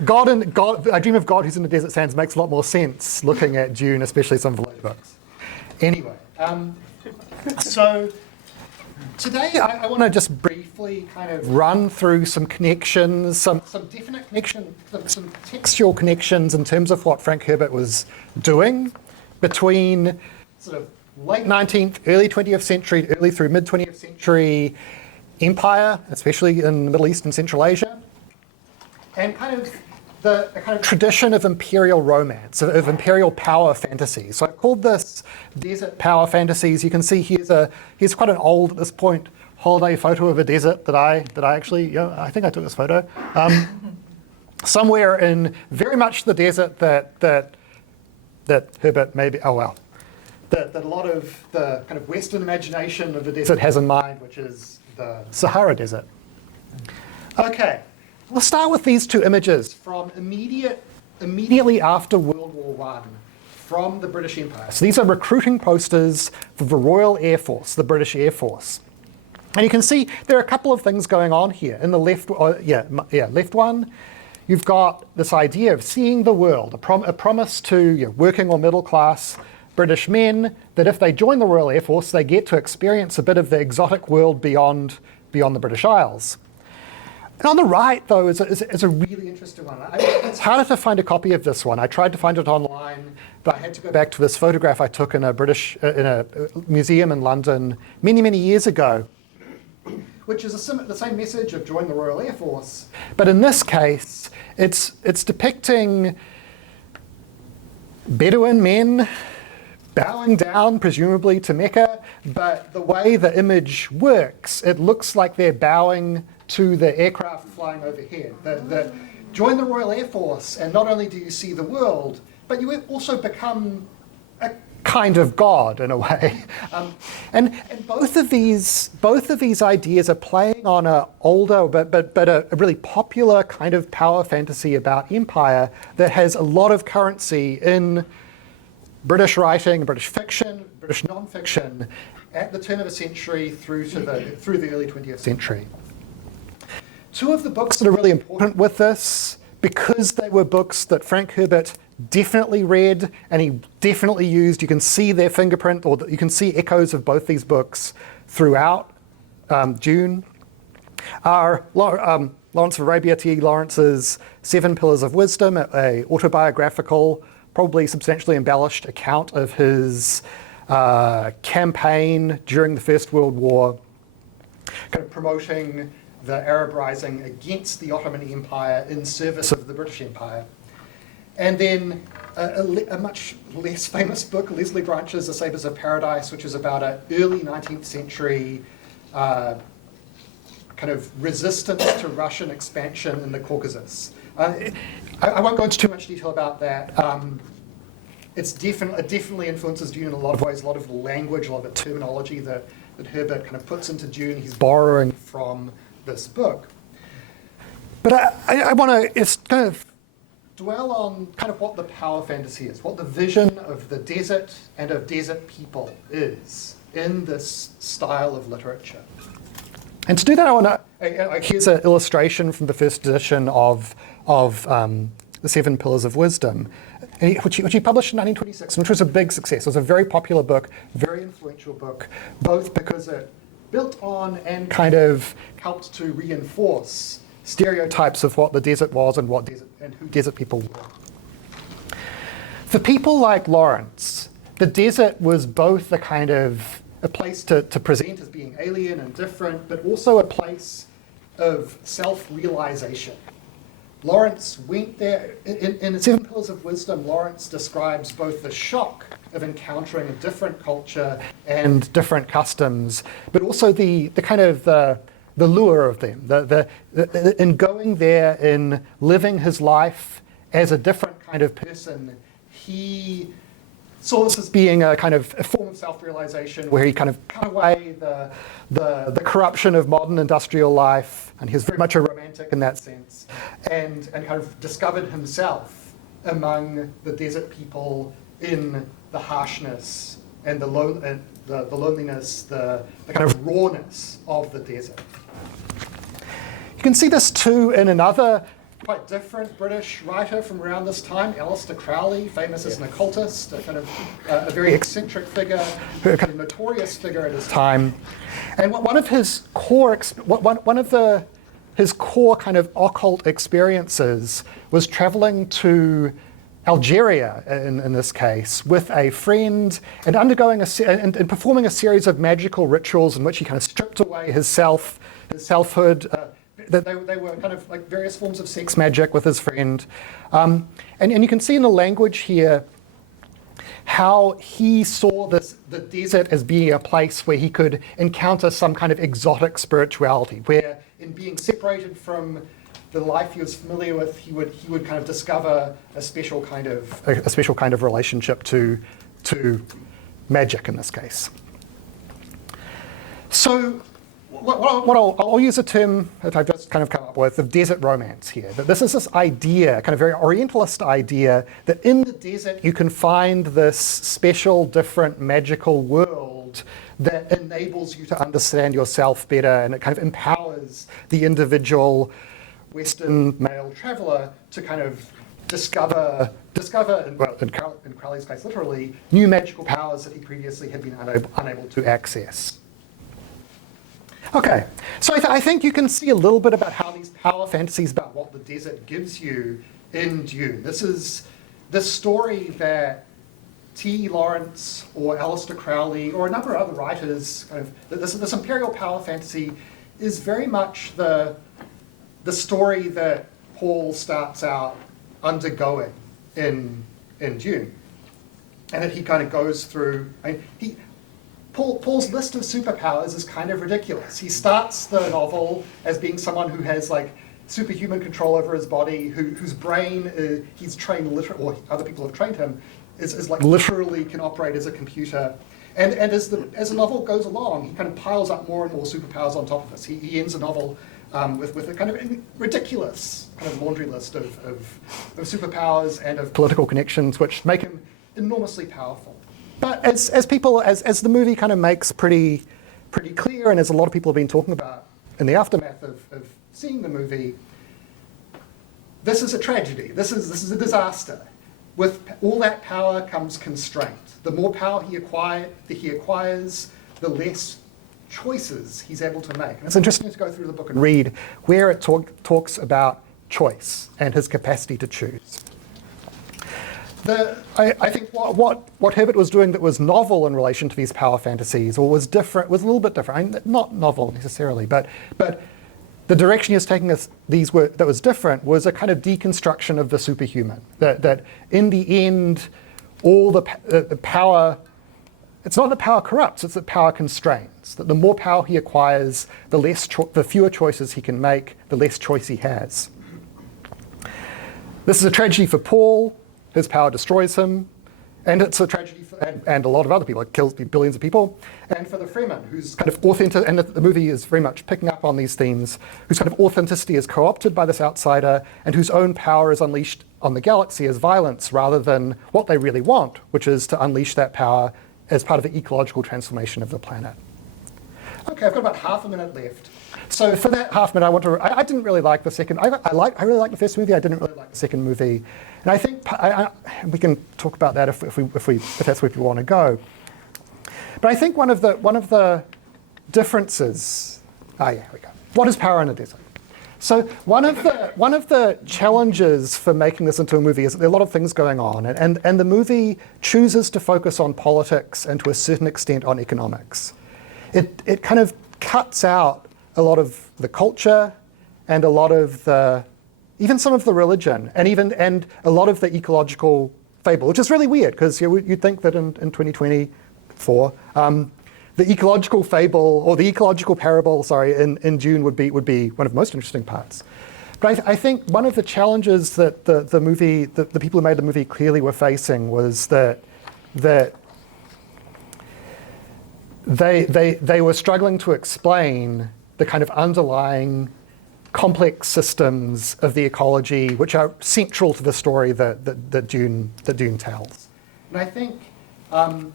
God, I dream of God who's in the desert sands makes a lot more sense looking at Dune, especially some of the later books. Anyway, so today I want to just briefly kind of run through some connections, some definite connections, some textual connections in terms of what Frank Herbert was doing between sort of late 19th, early 20th century, early through mid 20th century empire, especially in the Middle East and Central Asia, and kind of the kind of tradition of imperial romance, of imperial power fantasy. So I've called this desert power fantasies. You can see here's quite an old, at this point, holiday photo of a desert that I actually, I think I took this photo. Somewhere in very much the desert that Herbert maybe, that a lot of the kind of Western imagination of the desert has in mind, which is the Sahara Desert. Okay. We'll start with these two images from immediately after World War I from the British Empire. So these are recruiting posters for the Royal Air Force, the British Air Force. And you can see there are a couple of things going on here. In the left one, you've got this idea of seeing the world, a promise to working or middle class British men that if they join the Royal Air Force, they get to experience a bit of the exotic world beyond the British Isles. And on the right, though, is a really interesting one. It's harder to find a copy of this one. I tried to find it online, but I had to go back to this photograph I took in a museum in London many, many years ago, which is the same message of join the Royal Air Force. But in this case, it's depicting Bedouin men bowing down, presumably to Mecca, but the way the image works, it looks like they're bowing to the aircraft flying overhead. Join the Royal Air Force, and not only do you see the world, but you also become a kind of god in a way. And both of these ideas are playing on an older but a really popular kind of power fantasy about empire that has a lot of currency in British writing, British fiction, British non-fiction at the turn of a century through the early 20th century. Two of the books that are really important with this, because they were books that Frank Herbert definitely read and he definitely used, you can see their fingerprint, or you can see echoes of both these books throughout Dune, are Lawrence of Arabia, T.E. Lawrence's Seven Pillars of Wisdom, a autobiographical, probably substantially embellished account of his campaign during the First World War, kind of promoting the Arab Rising against the Ottoman Empire in service of the British Empire. And then a much less famous book, Leslie Branch's The Sabres of Paradise, which is about an early 19th century kind of resistance to Russian expansion in the Caucasus. I won't go into too much detail about that. It definitely influences Dune in a lot of ways, a lot of the language, a lot of the terminology that Herbert kind of puts into Dune, he's borrowing from this book. But I want to kind of dwell on kind of what the power fantasy is, what the vision of the desert and of desert people is in this style of literature. And to do that, I want to, here's an illustration from the first edition of The Seven Pillars of Wisdom, which he published in 1926, which was a big success. It was a very popular book, very influential book, both because it built on and kind of helped to reinforce stereotypes of what the desert was and who desert people were. For people like Lawrence, the desert was both a place to present as being alien and different, but also a place of self-realization. Lawrence went there. In The Seven Pillars of Wisdom, Lawrence describes both the shock of encountering a different culture and different customs, but also the kind of the lure of them, in going there, in living his life as a different kind of person. He saw this as being a kind of a form of self-realization where he kind of cut away the corruption of modern industrial life, and he was very much a romantic in that sense, and kind of discovered himself among the desert people in the harshness and the loneliness, the kind of rawness of the desert. You can see this too in another quite different British writer from around this time, Aleister Crowley, famous as an occultist, a very eccentric figure, a kind of notorious figure at his time. And one of his core kind of occult experiences was traveling to Algeria, in this case, with a friend, and undergoing and performing a series of magical rituals in which he kind of stripped away his selfhood. They were kind of like various forms of sex magic with his friend. And you can see in the language here how he saw the desert as being a place where he could encounter some kind of exotic spirituality, where in being separated from the life he was familiar with, he would kind of discover a special kind of relationship to magic in this case. So I'll use a term that I've just kind of come up with of desert romance here. That this is this idea, kind of very Orientalist idea, that in the desert you can find this special, different, magical world that enables you to understand yourself better, and it kind of empowers the individual Western male traveller to kind of discover, in Crowley's case literally, new magical powers that he previously had been unable to access. Okay, so I think you can see a little bit about how these power fantasies about what the desert gives you in Dune. This is the story that T.E. Lawrence or Aleister Crowley or a number of other writers, kind of this imperial power fantasy is very much the story that Paul starts out undergoing in Dune, and that he kind of goes through. Paul's list of superpowers is kind of ridiculous. He starts the novel as being someone who has like superhuman control over his body, whose brain he's trained or other people have trained him, is like literally can operate as a computer. And as the novel goes along, he kind of piles up more and more superpowers on top of this. He ends the novel with a kind of ridiculous kind of laundry list of superpowers and of political connections, which make him enormously powerful. But as the movie kind of makes pretty clear, and as a lot of people have been talking about in the aftermath of seeing the movie, this is a tragedy. This is a disaster. With all that power comes constraint. The more power he acquires, the less choices he's able to make. And it's interesting to go through the book and read where it talks about choice and his capacity to choose. I think what Herbert was doing that was novel in relation to these power fantasies, or was different, was a little bit different. I mean, not novel necessarily, but the direction he was taking us, that was different, was a kind of deconstruction of the superhuman. That in the end, all the power, it's not that power corrupts, it's that power constrains. That the more power he acquires, the fewer choices he can make, the less choice he has. This is a tragedy for Paul. His power destroys him. And it's a tragedy for, and a lot of other people. It kills billions of people. And for the Fremen, who's kind of authentic, and the movie is very much picking up on these themes, whose kind of authenticity is co-opted by this outsider, and whose own power is unleashed on the galaxy as violence rather than what they really want, which is to unleash that power as part of the ecological transformation of the planet. Okay, I've got about half a minute left. So for that half minute, I didn't really like the second. I really liked the first movie. I didn't really like the second movie, and I think we can talk about that if that's where people want to go. But I think one of the differences. Here we go. What is power in a desert? So one of the challenges for making this into a movie is that there are a lot of things going on, and the movie chooses to focus on politics and to a certain extent on economics. It kind of cuts out a lot of the culture and a lot of even some of the religion and a lot of the ecological fable, which is really weird because you'd think that in 2024 the ecological fable or the ecological parable, in Dune would be one of the most interesting parts. But I think one of the challenges that the people who made the movie clearly were facing was that they were struggling to explain the kind of underlying complex systems of the ecology which are central to the story that Dune tells. And I think I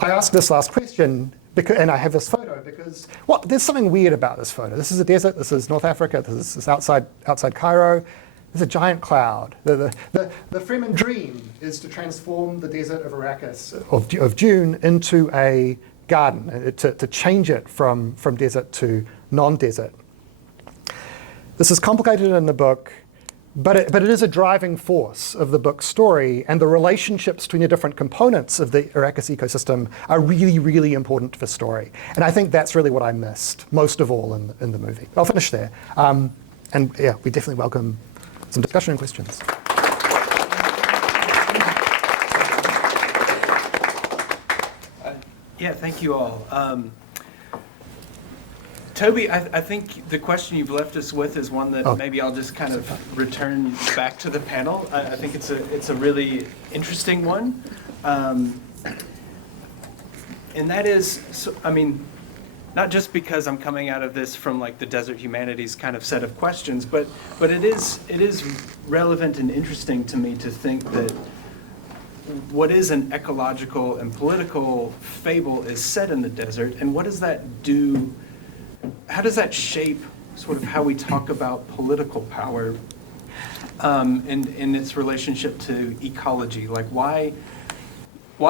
asked this last question, and I have this photo because there's something weird about this photo. This is a desert. This is North Africa. This is outside Cairo. There's a giant cloud. The Fremen dream is to transform the desert of Arrakis, of Dune, into a garden, to change it from desert to non-desert. This is complicated in the book, but it is a driving force of the book's story, and the relationships between the different components of the Arrakis ecosystem are really, really important to the story. And I think that's really what I missed most of all in the movie. I'll finish there. And yeah, we definitely welcome some discussion and questions. Yeah, thank you all. Toby, I think the question you've left us with is one that maybe I'll just kind of return back to the panel. I think it's a really interesting one. And that is, not just because I'm coming out of this from like the desert humanities kind of set of questions, but it is relevant and interesting to me to think that what is an ecological and political fable is set in the desert, and what does that do? How does that shape sort of how we talk about political power in its relationship to ecology? Like why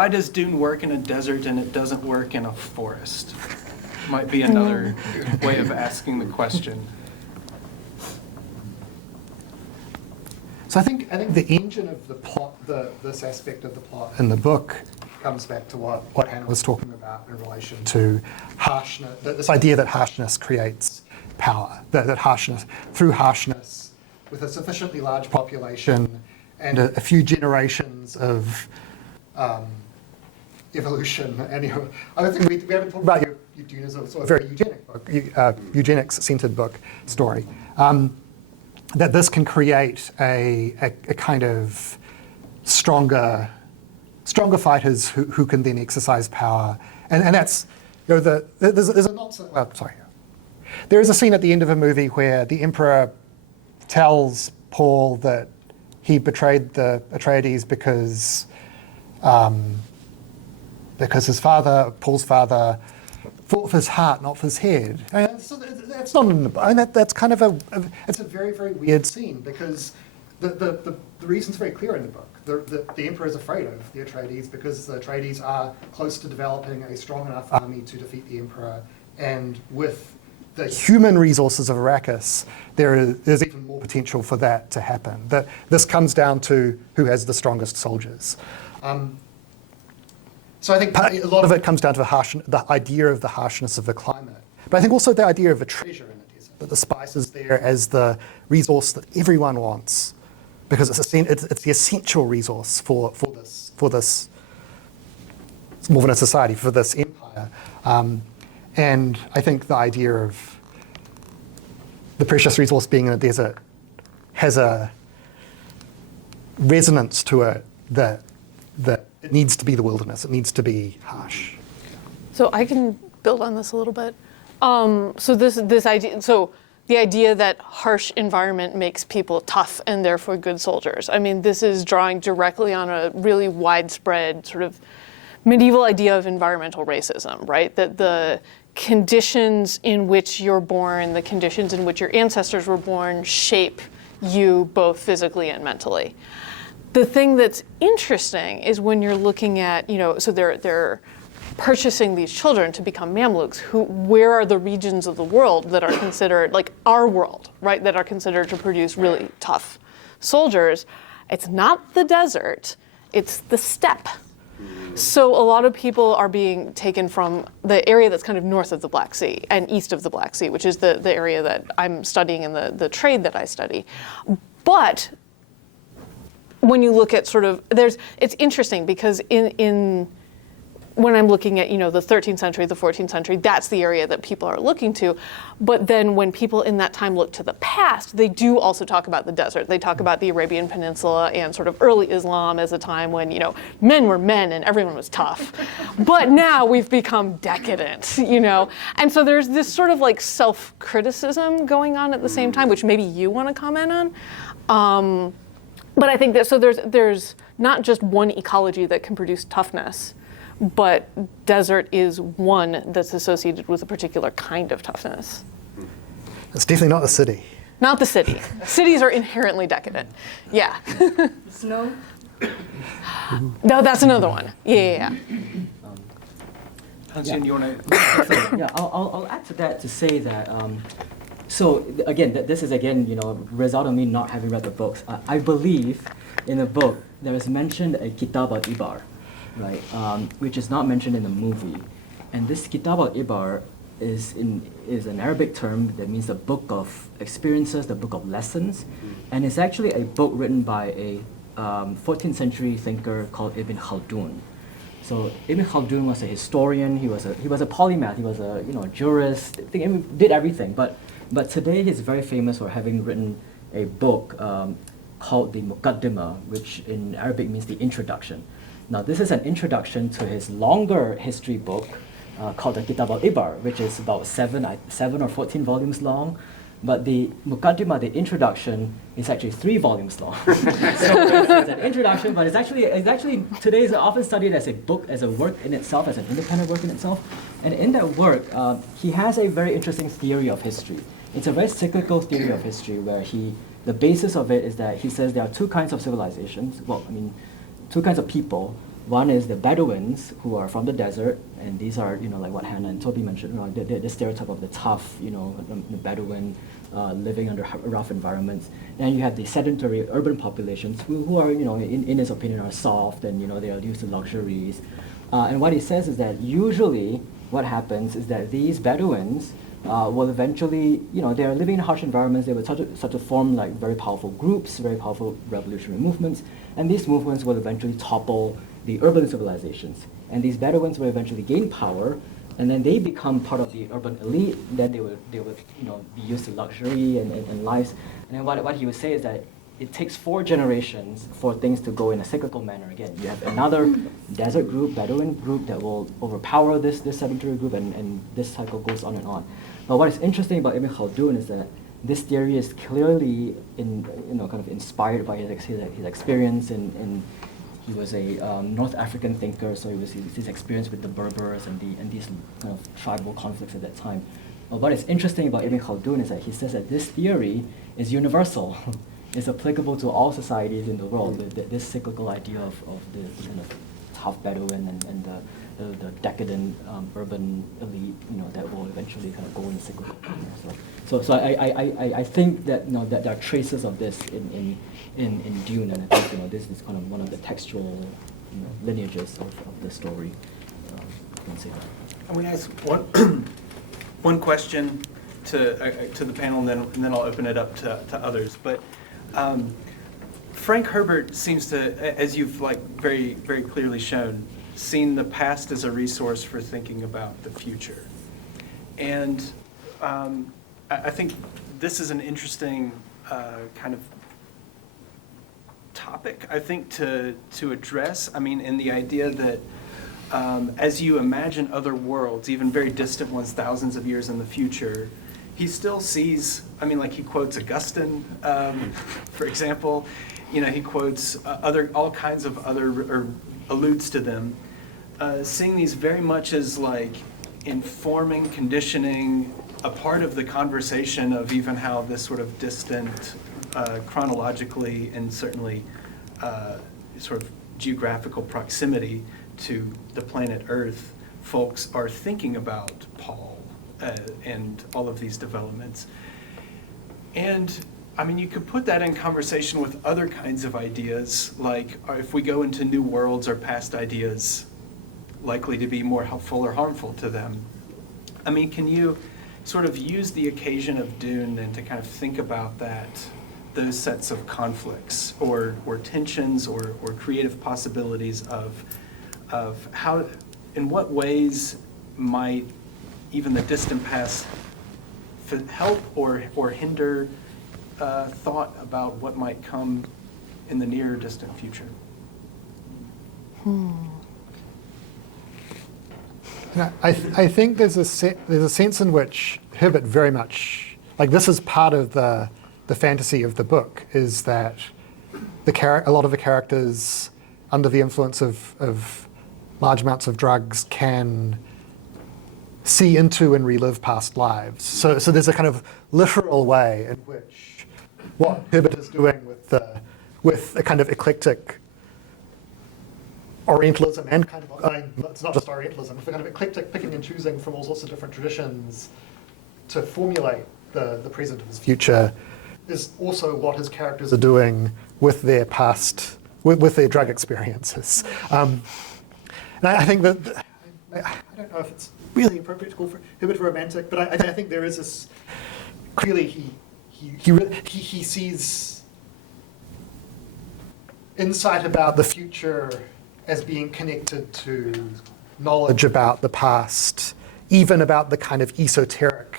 does Dune work in a desert and it doesn't work in a forest? Might be another way of asking the question. So I think the engine of the plot, this aspect of the plot in the book, comes back to what Hannah was talking about in relation to harshness. This idea that harshness creates power. That harshness, through harshness, with a sufficiently large population and a few generations of evolution. And I think we haven't talked about Dune as a very eugenic book, eugenics-centered book story. That this can create a kind of stronger fighters who can then exercise power, and that's there's a nonsense. Well, sorry, there is a scene at the end of a movie where the Emperor tells Paul that he betrayed the Atreides because his father, Paul's father, fought with his heart, not with his head. That's not in the book. That's kind of it's a very, very weird scene because the reason's very clear in the book. The Emperor is afraid of the Atreides because the Atreides are close to developing a strong enough army to defeat the Emperor And with the human resources of Arrakis, there's even more potential for that to happen. That this comes down to who has the strongest soldiers. So I think a lot of it comes down to the idea of the harshness of the climate. But I think also the idea of a treasure in the desert, that the spice is there as the resource that everyone wants, because it's the essential resource for this more than a society, for this empire. And I think the idea of the precious resource being in a desert has a resonance to it that it needs to be the wilderness. It needs to be harsh. So I can build on this a little bit. So this idea, so the idea that harsh environment makes people tough and therefore good soldiers. I mean, this is drawing directly on a really widespread sort of medieval idea of environmental racism, right? That the conditions in which you're born, the conditions in which your ancestors were born, shape you both physically and mentally. The thing that's interesting is when you're looking at, so they're purchasing these children to become Mamluks. Where are the regions of the world that are considered, like our world, right, that are considered to produce really tough soldiers? It's not the desert, it's the steppe. So a lot of people are being taken from the area that's kind of north of the Black Sea and east of the Black Sea, which is the area that I'm studying in the trade that I study. But when you look at sort of, it's interesting because when I'm looking at, the 13th century, the 14th century, that's the area that people are looking to. But then when people in that time look to the past, they do also talk about the desert. They talk about the Arabian Peninsula and sort of early Islam as a time when, men were men and everyone was tough. But now we've become decadent, And so there's this sort of like self-criticism going on at the same time, which maybe you want to comment on. But I think that, so there's not just one ecology that can produce toughness, but desert is one that's associated with a particular kind of toughness. It's definitely not the city. Not the city. Cities are inherently decadent. Yeah. Snow? No, that's another one. Yeah. Hsien, you want to? Yeah, I'll add to that to say that, so again, this is again, result of me not having read the books. I believe in the book there is mentioned a Kitab al-Ibar, right, which is not mentioned in the movie. And this Kitab al-Ibar is an Arabic term that means the book of experiences, the book of lessons. And it's actually a book written by a 14th century thinker called Ibn Khaldun. So Ibn Khaldun was a historian, he was a polymath, he was a jurist, did everything. But today he's very famous for having written a book called the Muqaddimah, which in Arabic means the introduction. Now this is an introduction to his longer history book called the Kitab al-Ibar, which is about 7 or 14 volumes long. But the Muqaddimah, the introduction, is actually 3 volumes long. So it's an introduction, but it's actually today is often studied as a book, as a work in itself, as an independent work in itself. And in that work, he has a very interesting theory of history. It's a very cyclical theory of history where the basis of it is that he says there are 2 kinds of civilizations. Two kinds of people. One is the Bedouins, who are from the desert, and these are, like what Hannah and Toby mentioned, the stereotype of the tough, the Bedouin living under rough environments. And you have the sedentary urban populations who are, in his opinion, are soft and, they are used to luxuries. And what he says is that usually what happens is that these Bedouins will eventually, they are living in harsh environments. They will start to form like very powerful groups, very powerful revolutionary movements, and these movements will eventually topple the urban civilizations. And these Bedouins will eventually gain power, and then they become part of the urban elite. Then they will be used to luxury and lives. And then what he would say is that it takes 4 generations for things to go in a cyclical manner again. You have another desert group, Bedouin group that will overpower this sedentary group, and this cycle goes on and on. But what is interesting about Ibn Khaldun is that this theory is clearly kind of inspired by his experience in he was a North African thinker, so it was his experience with the Berbers and these kind of tribal conflicts at that time. But what is interesting about Ibn Khaldun is that he says that this theory is universal. It's applicable to all societies in the world. This cyclical idea of the kind of tough Bedouin and the decadent urban elite, that will eventually kind of go in cyclical. So I think that that there are traces of this in Dune, and I think this is kind of one of the textual lineages of the story. I can say that. I'm going to ask one question to the panel, and then I'll open it up to others. But Frank Herbert seems to, as you've very, very clearly shown, seen the past as a resource for thinking about the future. And I think this is an interesting kind of topic, I think, to address. I mean, in the idea that as you imagine other worlds, even very distant ones, thousands of years in the future, he still sees, he quotes Augustine, for example. He quotes all kinds of other, or alludes to them, seeing these very much as informing, conditioning, a part of the conversation of even how this sort of distant, chronologically and certainly sort of geographical proximity to the planet Earth, folks are thinking about Paul and all of these developments. And you could put that in conversation with other kinds of ideas, like if we go into new worlds, are past ideas likely to be more helpful or harmful to them? Can you sort of use the occasion of Dune then to kind of think about those sets of conflicts or tensions or creative possibilities of how, in what ways might even the distant past help or hinder thought about what might come in the near distant future? I think there's a sense in which Herbert very much, this is part of the fantasy of the book, is that a lot of the characters under the influence of large amounts of drugs can see into and relive past lives. So there's a kind of literal way in which what Herbert is doing with a kind of eclectic Orientalism and kind of, it's not just Orientalism, it's a kind of eclectic picking and choosing from all sorts of different traditions to formulate the present and the future, is also what his characters are doing with their past, with their drug experiences. And I think that, I don't know if it's really appropriate to call for Herbert romantic, but I think there is this, clearly he sees insight about the future as being connected to knowledge about the past, even about the kind of esoteric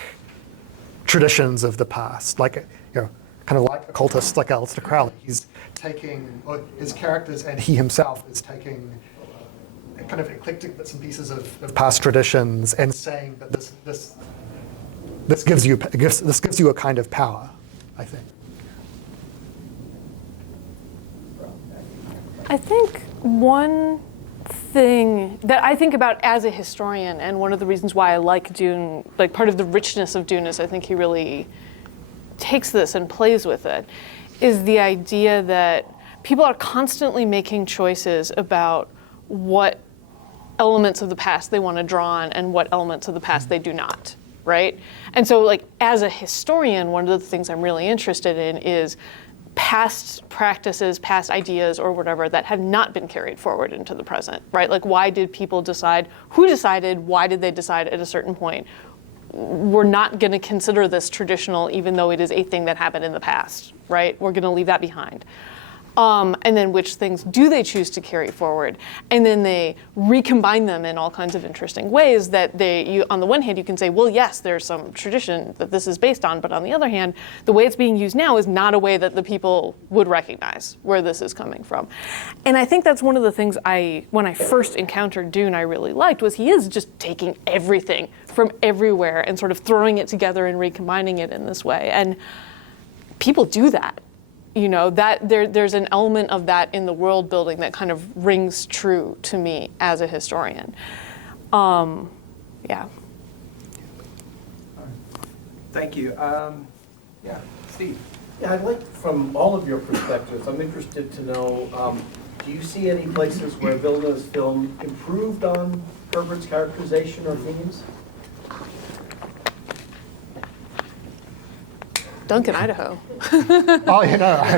traditions of the past, kind of like occultists like Aleister Crowley. He's taking, or his characters and he himself is taking kind of eclectic bits and pieces of past traditions and saying that this gives you a kind of power, I think. I think one thing that I think about as a historian, and one of the reasons why I like Dune, part of the richness of Dune is I think he really takes this and plays with it, is the idea that people are constantly making choices about what elements of the past they want to draw on and what elements of the past they do not, right? And so as a historian, one of the things I'm really interested in is past practices, past ideas, or whatever that have not been carried forward into the present, right? Why did people decide? Who decided? Why did they decide at a certain point? We're not going to consider this traditional, even though it is a thing that happened in the past, right? We're going to leave that behind. And then which things do they choose to carry forward? And then they recombine them in all kinds of interesting ways that on the one hand, you can say, well, yes, there's some tradition that this is based on, but on the other hand, the way it's being used now is not a way that the people would recognize where this is coming from. And I think that's one of the things when I first encountered Dune, I really liked, was he is just taking everything from everywhere and sort of throwing it together and recombining it in this way. And people do that. That there's an element of that in the world building that kind of rings true to me as a historian. Yeah. Thank you. Steve. Yeah, I'd like, from all of your perspectives, I'm interested to know Do you see any places where Villeneuve's film improved on Herbert's characterization or themes? Duncan, Idaho. Oh, you know, I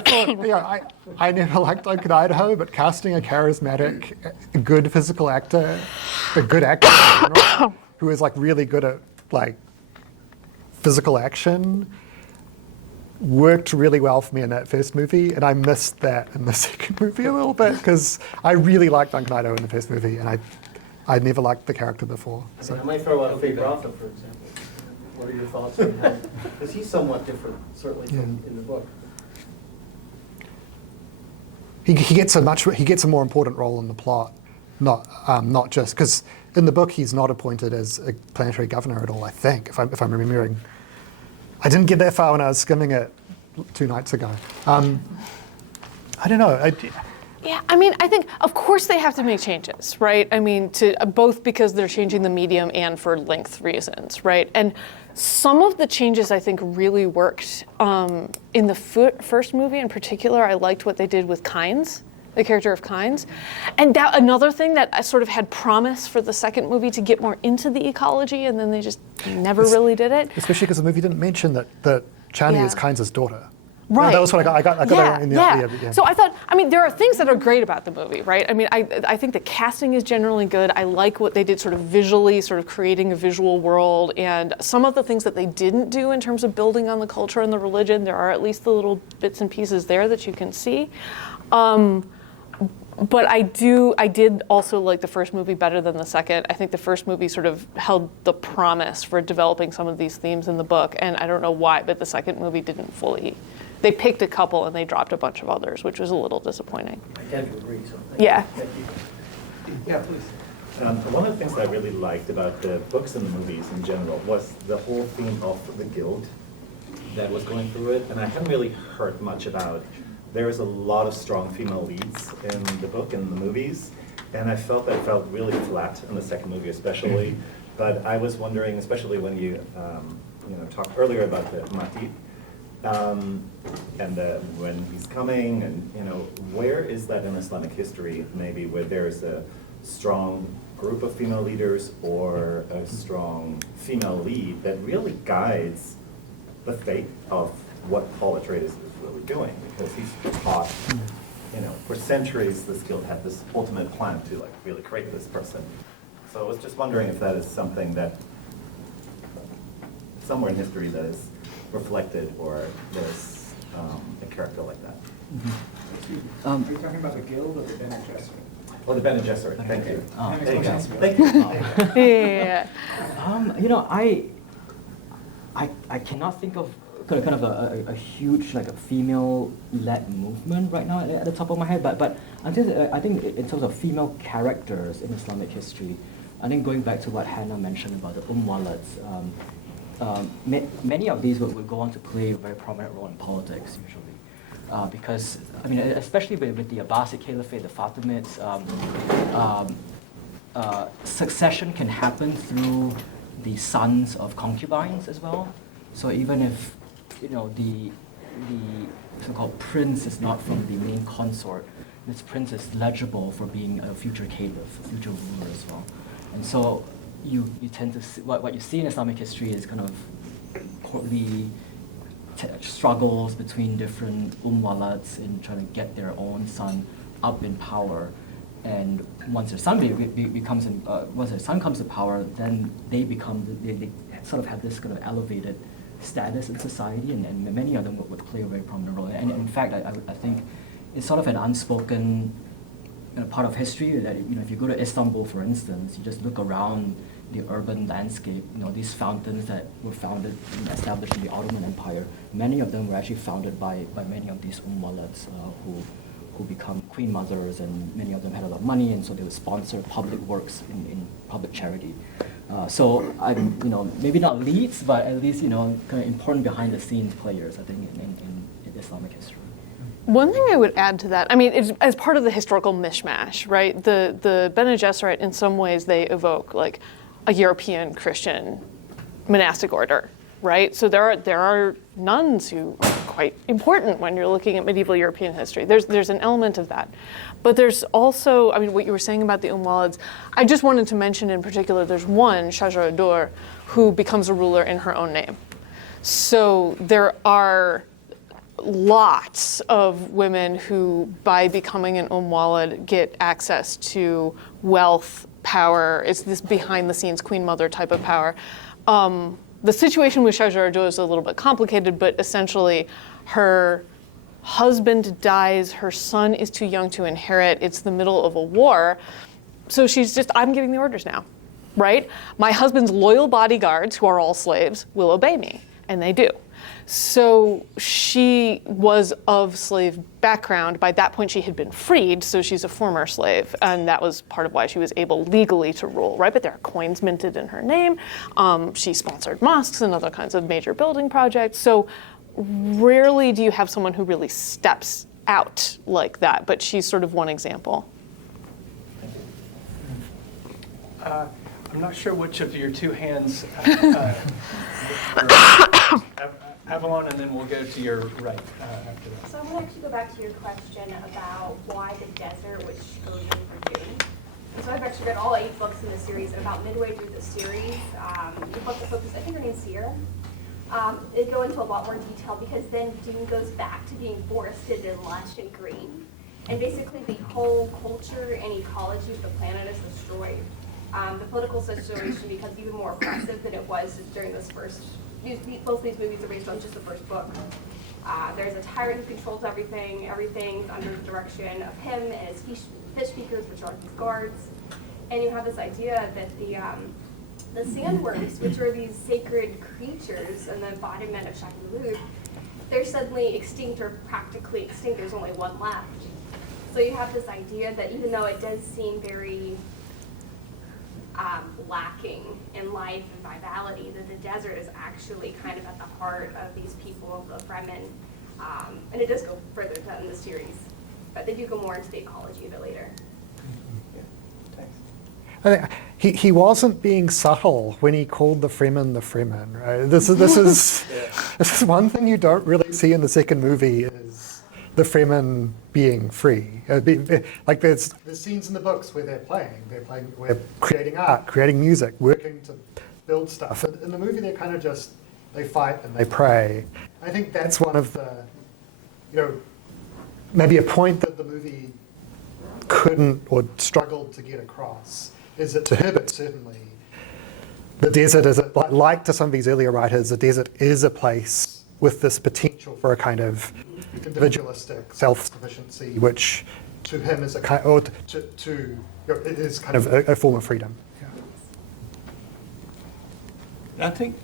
thought, I never liked Duncan Idaho, but casting a charismatic, good physical actor, a good actor in general, who is like really good at like physical action, worked really well for me in that first movie, and I missed that in the second movie a little bit because I really liked Duncan Idaho in the first movie, and I never liked the character before. So. I might throw out Faye Brotha, for example. What are your thoughts on him? Because he's somewhat different, certainly from in the book. He gets a more important role in the plot, not just because in the book he's not appointed as a planetary governor at all. I think if I'm remembering, I didn't get that far when I was skimming it 2 nights ago. I don't know. Yeah, I mean, I think, of course, they have to make changes, right? I mean, to both because they're changing the medium and for length reasons, right? And some of the changes, I think, really worked. In the first movie in particular, I liked what they did with Kynes, the character of Kynes. And that another thing that I sort of had promise for the second movie to get more into the ecology, and then they just never really did it. Especially because the movie didn't mention that Chani is Kynes' daughter. Right. No, that was what I got in the idea. So I thought, I mean, there are things that are great about the movie, right? I mean, I think the casting is generally good. I like what they did sort of visually, sort of creating a visual world. And some of the things that they didn't do in terms of building on the culture and the religion, there are at least the little bits and pieces there that you can see. But I did also like the first movie better than the second. I think the first movie sort of held the promise for developing some of these themes in the book. And I don't know why, but the second movie didn't fully. They picked a couple and they dropped a bunch of others, which was a little disappointing. I tend to agree, so thank you. Yeah, please. One of the things that I really liked about the books and the movies in general was the whole theme of the guild that was going through it, and I haven't really heard much about. There is a lot of strong female leads in the book and the movies, and I felt that it felt really flat in the second movie especially, but I was wondering, especially when you talked earlier about the Mahdi, and when he's coming, and where is that in Islamic history, maybe where there's a strong group of female leaders or a strong female lead that really guides the fate of what Paul Atreides is really doing, because he's taught, for centuries this guild had this ultimate plan to really create this person. So I was just wondering if that is something that somewhere in history that is reflected, or there's a character like that. Are you talking about the guild or the Bene Gesserit? Oh, the Bene Gesserit. Thank you. There you go. Thank Thank you. Yeah. I cannot think of kind of a huge like a female-led movement right now at the top of my head, but I think in terms of female characters in Islamic history, I think going back to what Hannah mentioned about the Walets, many of these would go on to play a very prominent role in politics usually, because I mean, especially with the Abbasid Caliphate, the Fatimids, succession can happen through the sons of concubines as well. So even if the so-called prince is not from the main consort, this prince is legible for being a future caliph, a future ruler as well. And so you tend to see, what you see in Islamic history is kind of courtly struggles between different walats in trying to get their own son up in power. And once their son once their son comes to power, then they sort of have this kind of elevated status in society, and many of them would play a very prominent role. And in fact, I think it's sort of an unspoken part of history that if you go to Istanbul, for instance, you just look around the urban landscape. These fountains that were founded and established in the Ottoman Empire, many of them were actually founded by many of these walets who become queen mothers, and many of them had a lot of money, and so they would sponsor public works in public charity. So I'm, maybe not leads, but at least kind of important behind the scenes players, I think, in Islamic history. One thing I would add to that, I mean, it's, as part of the historical mishmash, right? The Bene Gesserit, in some ways, they evoke like a European Christian monastic order, right? So there are nuns who are quite important when you're looking at medieval European history. There's an element of that. But there's also, I mean, what you were saying about the Walids, I just wanted to mention in particular, there's one, Shahrazad, who becomes a ruler in her own name. So there are lots of women who, by becoming an Walid, get access to wealth, power. It's this behind-the-scenes queen mother type of power. The situation with Shahrazad is a little bit complicated, but essentially her husband dies, her son is too young to inherit, it's the middle of a war, so she's just, I'm giving the orders now, right? My husband's loyal bodyguards, who are all slaves, will obey me, and they do. So she was of slave background. By that point, she had been freed, so she's a former slave, and that was part of why she was able legally to rule, right? But there are coins minted in her name. She sponsored mosques and other kinds of major building projects. So rarely do you have someone who really steps out like that, but she's sort of one example. I'm not sure which of your two hands, Avalon, and then we'll go to your right after that. So I want to actually go back to your question about why the desert was chosen for Dune. And so I've actually read all 8 books in the series, and about midway through the series, the book that focuses, I think her name's Sierra, they go into a lot more detail because then Dune goes back to being forested and lush and green. And basically the whole culture and ecology of the planet is destroyed. The political situation becomes even more oppressive than it was during this first. Both of these movies are based on just the first book. There's a tyrant who controls everything. Everything's under the direction of him and his fish speakers, which are his guards. And you have this idea that the sandworms, which are these sacred creatures and the embodiment of Hsien Liew, they're suddenly extinct or practically extinct. There's only one left. So you have this idea that even though it does seem very lacking in life and vitality, that the desert is actually kind of at the heart of these people, the Fremen. And it does go further in the series, but they do go more into the ecology of it later. I think he wasn't being subtle when he called the Fremen, right? This is one thing you don't really see in the second movie is the Fremen being free. Like there's scenes in the books where they're playing, we're creating art, creating music, working to build stuff. In the movie, they're kind of just, they fight and they pray. I think that's one of the, maybe a point that the movie couldn't or struggled to get across is that to Herbert, certainly, the desert is, like to some of these earlier writers, the desert is a place with this potential for a kind of individualistic self-sufficiency, which to him is a kind, or it is kind of a form of freedom. Yeah. And I think,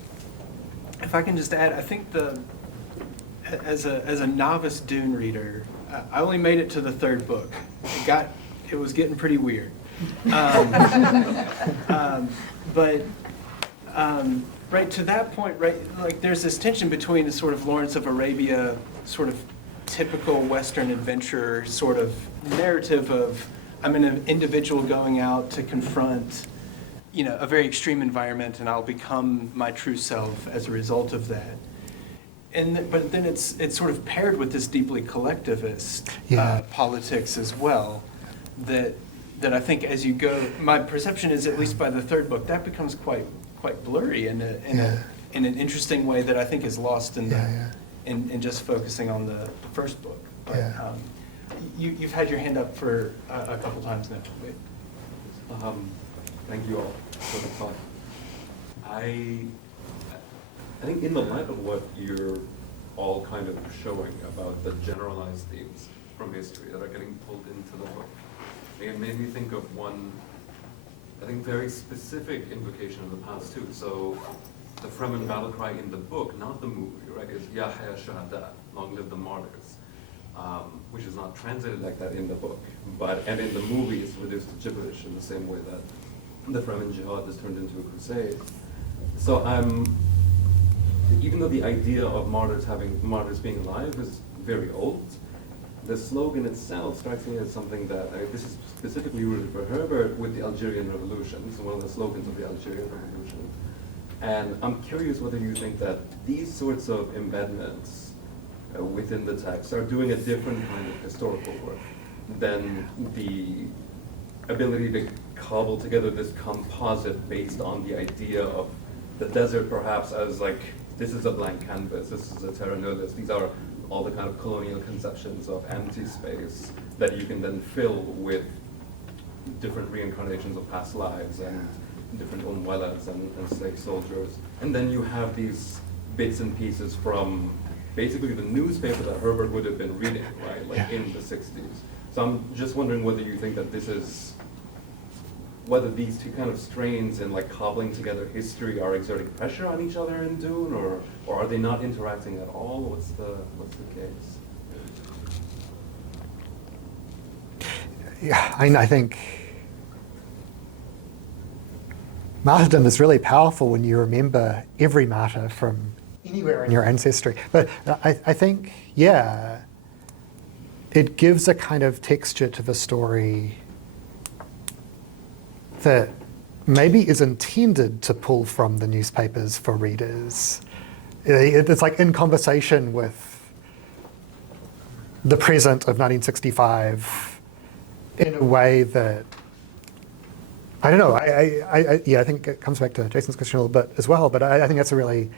if I can just add, I think as a novice Dune reader, I only made it to the 3rd book. It was getting pretty weird. Right to that point, right, like there's this tension between the sort of Lawrence of Arabia, sort of typical Western adventure sort of narrative of I'm an individual going out to confront, a very extreme environment, and I'll become my true self as a result of that. But then it's sort of paired with this deeply collectivist politics as well. That I think as you go, my perception is at least by the 3rd book that becomes quite blurry in an interesting way that I think is lost in just focusing on the first book. But you've had your hand up for a couple times now. Thank you all for the talk. I think in the light of what you're all kind of showing about the generalized themes from history that are getting pulled into the book, it made me think of one, I think, very specific invocation of the past too. So the Fremen battle cry in the book, not the movie, right, is Yahya Shahada, long live the martyrs, which is not translated like that in the book. And in the movie, it's reduced to gibberish in the same way that the Fremen jihad is turned into a crusade. So even though the idea of martyrs being alive is very old, the slogan itself strikes me as something that, this is specifically rooted for Herbert with the Algerian Revolution. This is one of the slogans of the Algerian Revolution. And I'm curious whether you think that these sorts of embedments within the text are doing a different kind of historical work than the ability to cobble together this composite based on the idea of the desert perhaps as like, this is a blank canvas, this is a terra nullius, these are all the kind of colonial conceptions of empty space that you can then fill with different reincarnations of past lives and different unwellas and slave soldiers. And then you have these bits and pieces from basically the newspaper that Herbert would have been reading, right, like in the 60s. So I'm just wondering whether you think that this is, whether these two kind of strains in like cobbling together history are exerting pressure on each other in Dune, or are they not interacting at all? What's the case? Yeah, I think martyrdom is really powerful when you remember every martyr from anywhere in your ancestry. But I think, yeah, it gives a kind of texture to the story that maybe is intended to pull from the newspapers for readers. It's like in conversation with the present of 1965 in a way that, I don't know, I think it comes back to Jason's question a little bit as well, but I think that's a really,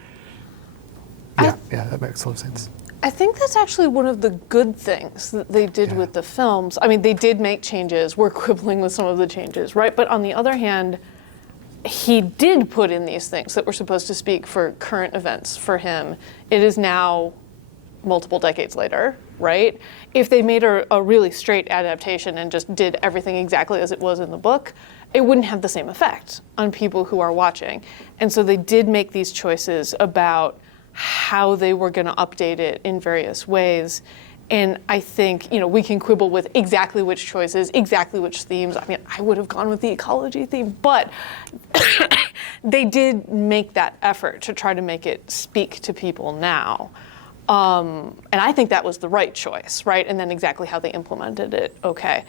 that makes a lot of sense. I think that's actually one of the good things that they did with the films. I mean, they did make changes. We're quibbling with some of the changes, right? But on the other hand, he did put in these things that were supposed to speak for current events for him. It is now multiple decades later, right? If they made a really straight adaptation and just did everything exactly as it was in the book, it wouldn't have the same effect on people who are watching. And so they did make these choices about how they were going to update it in various ways. And I think, we can quibble with exactly which choices, exactly which themes. I mean, I would have gone with the ecology theme, but they did make that effort to try to make it speak to people now. And I think that was the right choice, right? And then exactly how they implemented it, okay.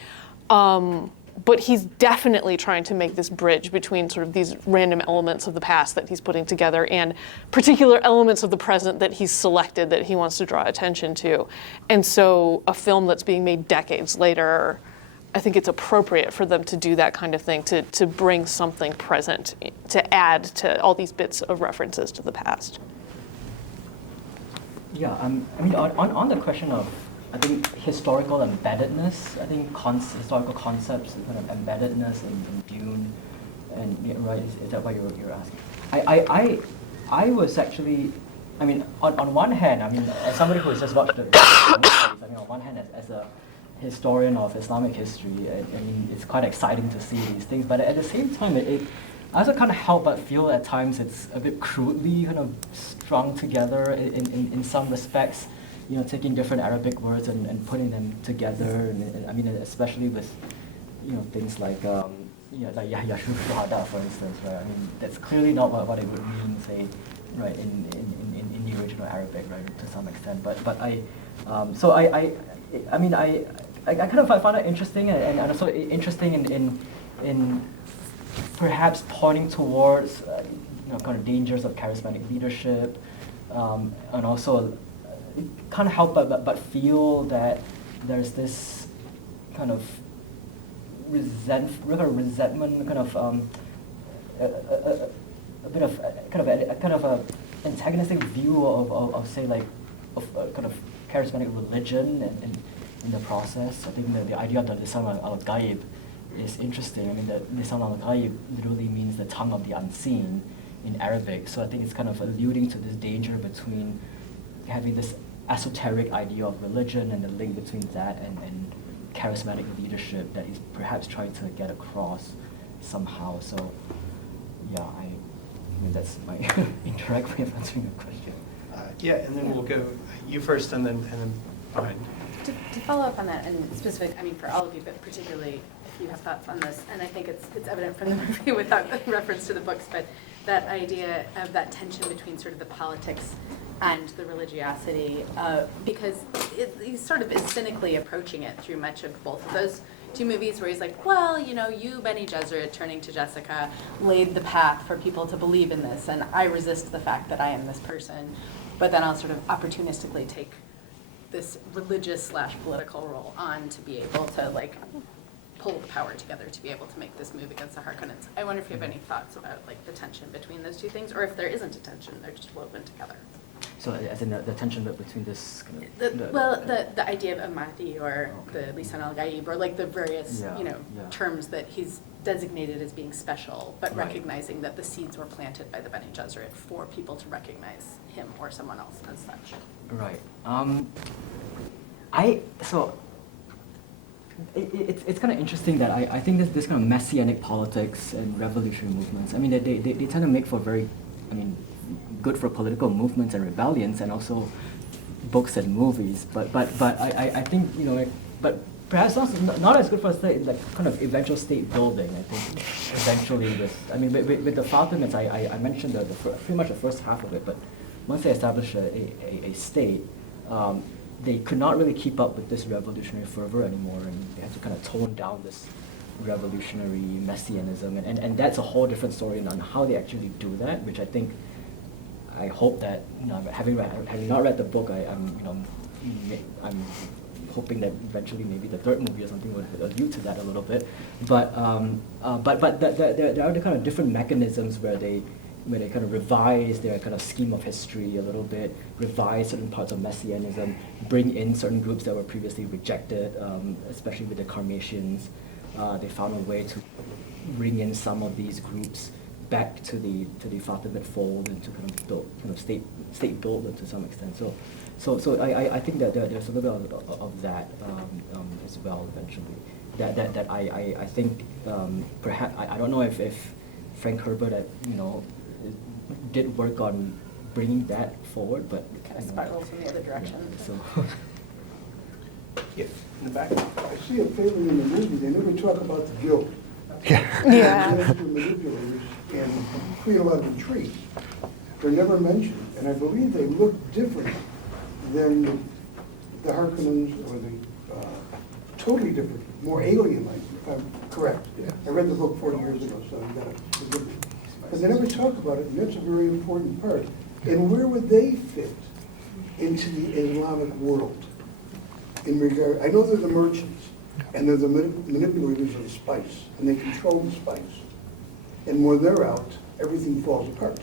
But he's definitely trying to make this bridge between sort of these random elements of the past that he's putting together and particular elements of the present that he's selected that he wants to draw attention to. And so a film that's being made decades later, I think it's appropriate for them to do that kind of thing, to bring something present, to add to all these bits of references to the past. Yeah, I mean, on the question of, I think, historical embeddedness, I think historical concepts, kind of embeddedness in Dune, and right, is that what you're asking? I was actually, I mean, on one hand, I mean, as somebody who has just watched the I mean, on one hand, as a historian of Islamic history, I mean, it's quite exciting to see these things, but at the same time, I also kind of help but feel at times it's a bit crudely kind of strung together in some respects. Taking different Arabic words and putting them together, and I mean, especially with, things like, like Yashuf Shuhada, for instance, right? I mean, that's clearly not what it would mean, say, right, in the original Arabic, right, to some extent. But I mean, I kind of find it interesting, and also interesting in perhaps pointing towards, kind of dangers of charismatic leadership, and also can't help but feel that there's this kind of resentment, kind of a bit of kind of a antagonistic view of say like kind of charismatic religion and in the process. I think the idea of the lisan al-ghaib is interesting. I mean, the lisan al-ghaib literally means the tongue of the unseen in Arabic. So I think it's kind of alluding to this danger between having this esoteric idea of religion and the link between that and charismatic leadership that he's perhaps trying to get across somehow. So, yeah, I mean that's my indirect way of answering your question. And then we'll go you first, and then Brian. To follow up on that, and specific, I mean for all of you, but particularly if you have thoughts on this, and I think it's evident from the movie without reference to the books, but that idea of that tension between sort of the politics and the religiosity, because he's sort of is cynically approaching it through much of both of those two movies, where he's like, well, you, Bene Gesserit, turning to Jessica, laid the path for people to believe in this, and I resist the fact that I am this person, but then I'll sort of opportunistically take this religious / political role on to be able to like pull the power together to be able to make this move against the Harkonnens. I wonder if you have any thoughts about like the tension between those two things, or if there isn't a tension, they're just woven together. So as in the tension between this kind of... The idea of a Mahdi or the Lisan al-Ghaib, or like the various terms that he's designated as being special, but Right. recognizing that the seeds were planted by the Bene Gesserit for people to recognize him or someone else as such. Right. It's kind of interesting that I think this kind of messianic politics and revolutionary movements, I mean, they tend to make for very, I mean, good for political movements and rebellions, and also books and movies. But I think, you know, like, but perhaps not as good for state, like kind of eventual state building. I think eventually with the Fatimids, I mentioned pretty much the first half of it, but once they established a state, they could not really keep up with this revolutionary fervor anymore, and they had to kind of tone down this revolutionary messianism, and that's a whole different story on how they actually do that, which I hope that, you know, having not read the book, I'm hoping that eventually maybe the third movie or something would allude to that a little bit, but there are the kind of different mechanisms where they kind of revise their kind of scheme of history a little bit, revise certain parts of messianism, bring in certain groups that were previously rejected, especially with the Karmatians. They found a way to bring in some of these groups back to the Fatimid fold and to kind of build state builder to some extent. So I think that there's a little bit of that as well eventually. That I think perhaps I don't know if Frank Herbert did work on bringing that forward, but Kind of spirals in the other direction. So. Yeah, in the back. I see a failing in the movie. They never talk about the guild. Yeah. The manipulators and create a lot of intrigue. They're never mentioned, and I believe they look different than the Harkonnens or the totally different, more alien-like, if I'm correct. I read the book 40 years ago, so you got to forgive me. But they never talk about it, and that's a very important part. And where would they fit into the Islamic world? In regard, I know they're the merchants, and they're the manipulators of the spice, and they control the spice. And when they're out, everything falls apart.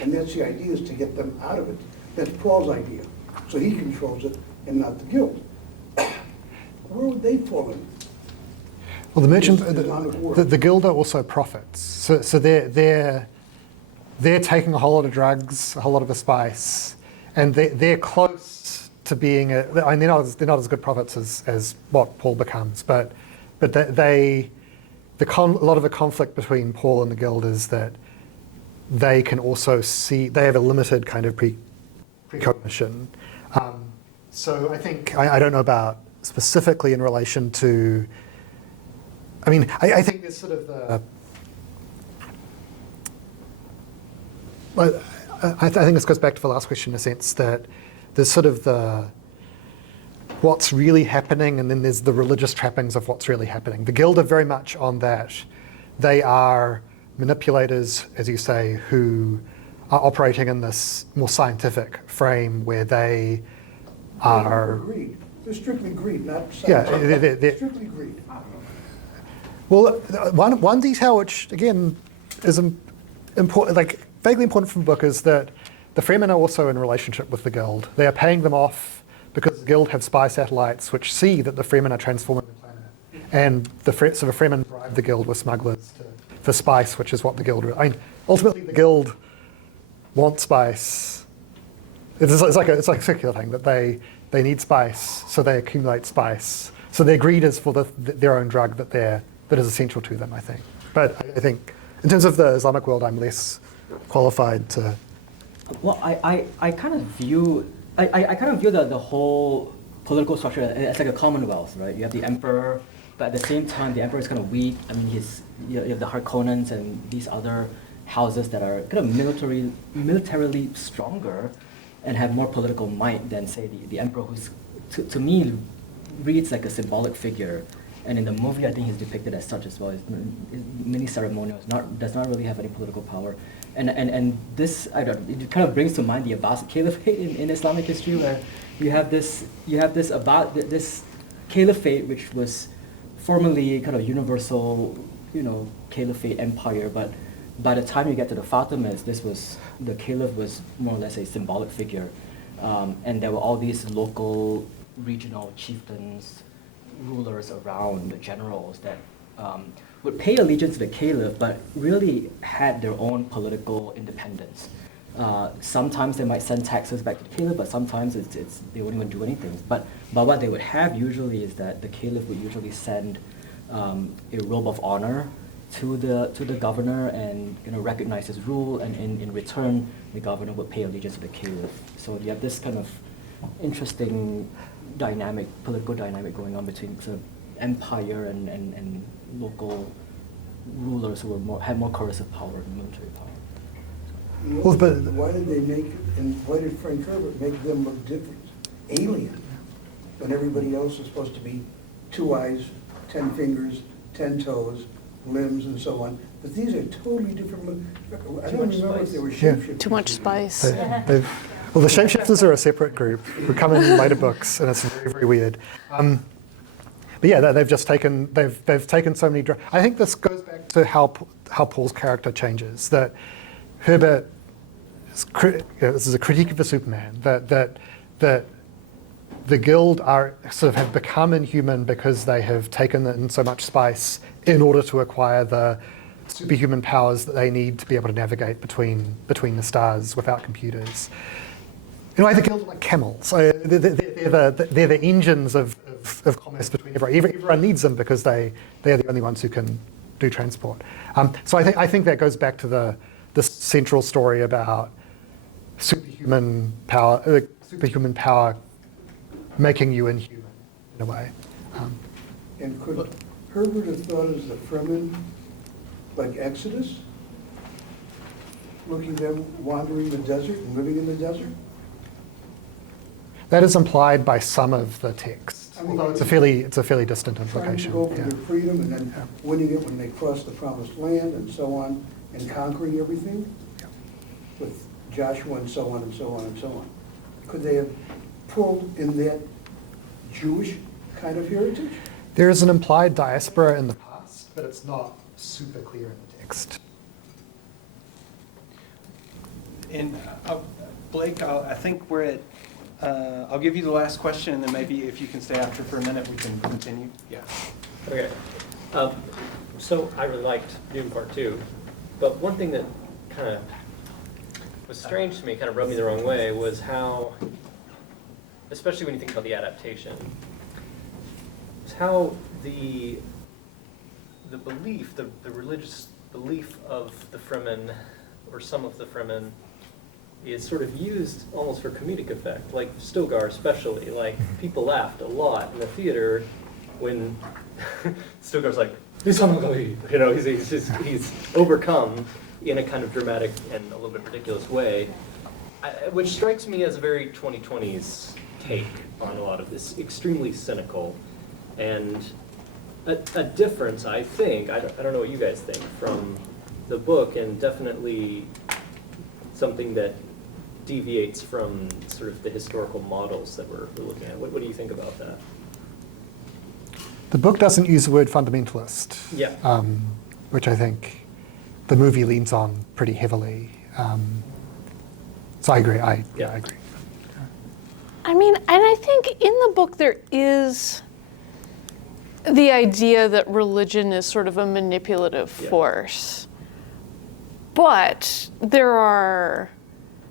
And that's the idea, is to get them out of it. That's Paul's idea. So he controls it, and not the guild. Where would they fall in? Well, the merchants, the guild are also prophets. So they're taking a whole lot of drugs, a whole lot of the spice, and they're close to being they're not as good prophets as what Paul becomes, but a lot of the conflict between Paul and the guild is that they can also see, they have a limited kind of precognition. So I think, I don't know about specifically in relation to, I mean, I think there's sort of the, I think this goes back to the last question in a sense that there's sort of the what's really happening, and then there's the religious trappings of what's really happening. The guild are very much on that. They are manipulators, as you say, who are operating in this more scientific frame where they are... Greed. They're strictly greed, not science. Yeah, they're strictly greed. Well, one detail which, again, is important, like vaguely important from the book, is that the Fremen are also in relationship with the guild. They are paying them off because the guild have spy satellites which see that the Fremen are transforming the planet. And the Fremen bribe the guild with smugglers for spice, which is what the guild... I mean, ultimately the guild want spice. It's like a circular thing, that they need spice, so they accumulate spice. So their greed is for their own drug that is essential to them, I think. But I think, in terms of the Islamic world, I'm less qualified to... Well, I kind of view the whole political structure as like a commonwealth, right? You have the emperor, but at the same time, the emperor is kind of weak. I mean, you have the Harkonnens and these other houses that are kind of militarily stronger and have more political might than, say, the emperor, who's to me reads like a symbolic figure. And in the movie, I think he's depicted as such as well. He's many ceremonials, does not really have any political power. And this, I don't, it kind of brings to mind the Abbasid Caliphate in Islamic history, where you have this caliphate which was formerly kind of universal, caliphate empire, but by the time you get to the Fatimids, the caliph was more or less a symbolic figure, and there were all these local, regional chieftains, rulers around, the generals that would pay allegiance to the caliph, but really had their own political independence. Sometimes they might send taxes back to the caliph, but sometimes they wouldn't even do anything. But what they would have usually is that the caliph would usually send a robe of honor to the governor and recognize his rule, and in return the governor would pay allegiance to the caliph. So you have this kind of interesting political dynamic going on between sort of empire and local rulers who had more coercive power and military power. Well, but Why did they make, and why did Frank Herbert make them look different, alien, when everybody else is supposed to be 2 eyes, 10 fingers, 10 toes, limbs, and so on? But these are totally different. I don't remember if they were shapeshifters. Too much spice. Well, the shapeshifters are a separate group who come in later books, and it's very, very weird. But yeah, they've just taken so many. I think this goes back to how Paul's character changes. That Herbert, this is a critique of the Superman. That the Guild are sort of have become inhuman because they have taken in so much spice in order to acquire the superhuman powers that they need to be able to navigate between the stars without computers. In a way, the Guild are like camels. They're the engines of commerce between everyone. Everyone needs them because they are the only ones who can do transport. So I think that goes back to the central story about superhuman power making you inhuman in a way. And could Herbert have thought as the Fremen, like Exodus? Looking at them wandering the desert and living in the desert? That is implied by some of the text, I mean, although it's a fairly distant Trying to implication. go for Yeah. their freedom and then winning it when they cross the promised land and so on, and conquering everything with Joshua and so on and so on and so on. Could they have pulled in that Jewish kind of heritage? There is an implied diaspora in the past, but it's not super clear in the text. And Blake, I think we're at, I'll give you the last question, and then maybe if you can stay after for a minute, we can continue. Yeah. Okay. So I really liked Dune Part 2, but one thing that kind of was strange to me, kind of rubbed me the wrong way, was how, especially when you think about the adaptation, is how the belief, the religious belief of the Fremen, or some of the Fremen, is sort of used almost for comedic effect, like Stilgar especially. Like, people laughed a lot in the theater when Stilgar's like, he's overcome in a kind of dramatic and a little bit ridiculous way, which strikes me as a very 2020s take on a lot of this, extremely cynical, and a difference, I think, I don't know what you guys think, from the book, and definitely something that deviates from sort of the historical models that we're looking at. What do you think about that? The book doesn't use the word fundamentalist, Yeah. Which I think the movie leans on pretty heavily. So I agree. I agree. I mean, and I think in the book there is the idea that religion is sort of a manipulative force. But there are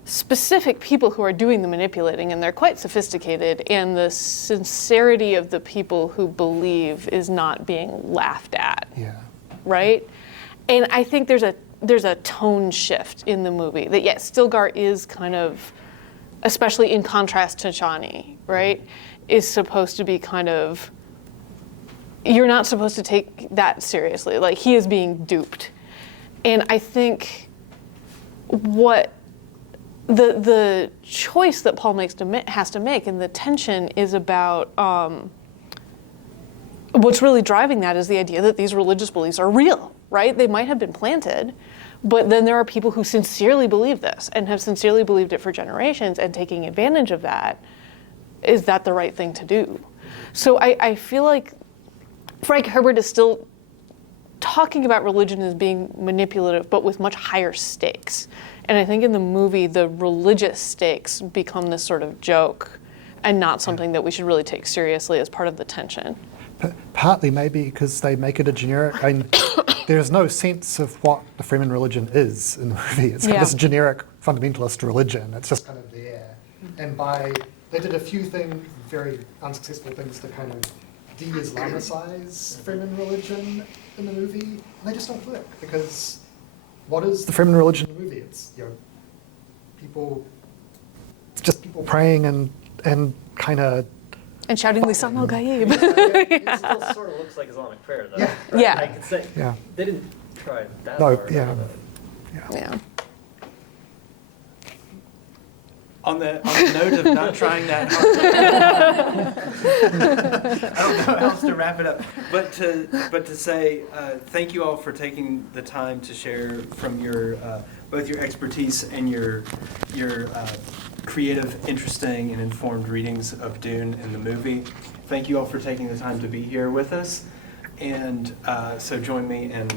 specific people who are doing the manipulating, and they're quite sophisticated, and the sincerity of the people who believe is not being laughed at. Yeah. Right? And I think there's a tone shift in the movie that, yes, Stilgar is kind of, especially in contrast to Chani, right, is supposed to be kind of, you're not supposed to take that seriously. Like, he is being duped. And I think what the choice that Paul has to make, and the tension is about what's really driving that is the idea that these religious beliefs are real, right? They might have been planted, But then there are people who sincerely believe this and have sincerely believed it for generations, and taking advantage of that, is that the right thing to do? So I feel like Frank Herbert is still talking about religion as being manipulative, but with much higher stakes. And I think in the movie, the religious stakes become this sort of joke and not something that we should really take seriously as part of the tension. Partly maybe because they make it a generic, I mean, there's no sense of what the Fremen religion is in the movie. It's kind of this generic fundamentalist religion. It's just kind of there. And they did a few things, very unsuccessful things to kind of de-Islamicize Fremen religion in the movie, and they just don't work, because what is the Fremen religion in the movie? It's, it's just people praying and kind of... And shouting Lisam al Ghaib. It still sort of looks like Islamic prayer, though. Yeah. Right? Yeah. I could say, they didn't try that No, hard. Yeah. On the note of not trying that hard, I don't know how else to wrap it up, but to say thank you all for taking the time to share from your both your expertise and your creative, interesting, and informed readings of Dune and the movie. Thank you all for taking the time to be here with us, and so join me in.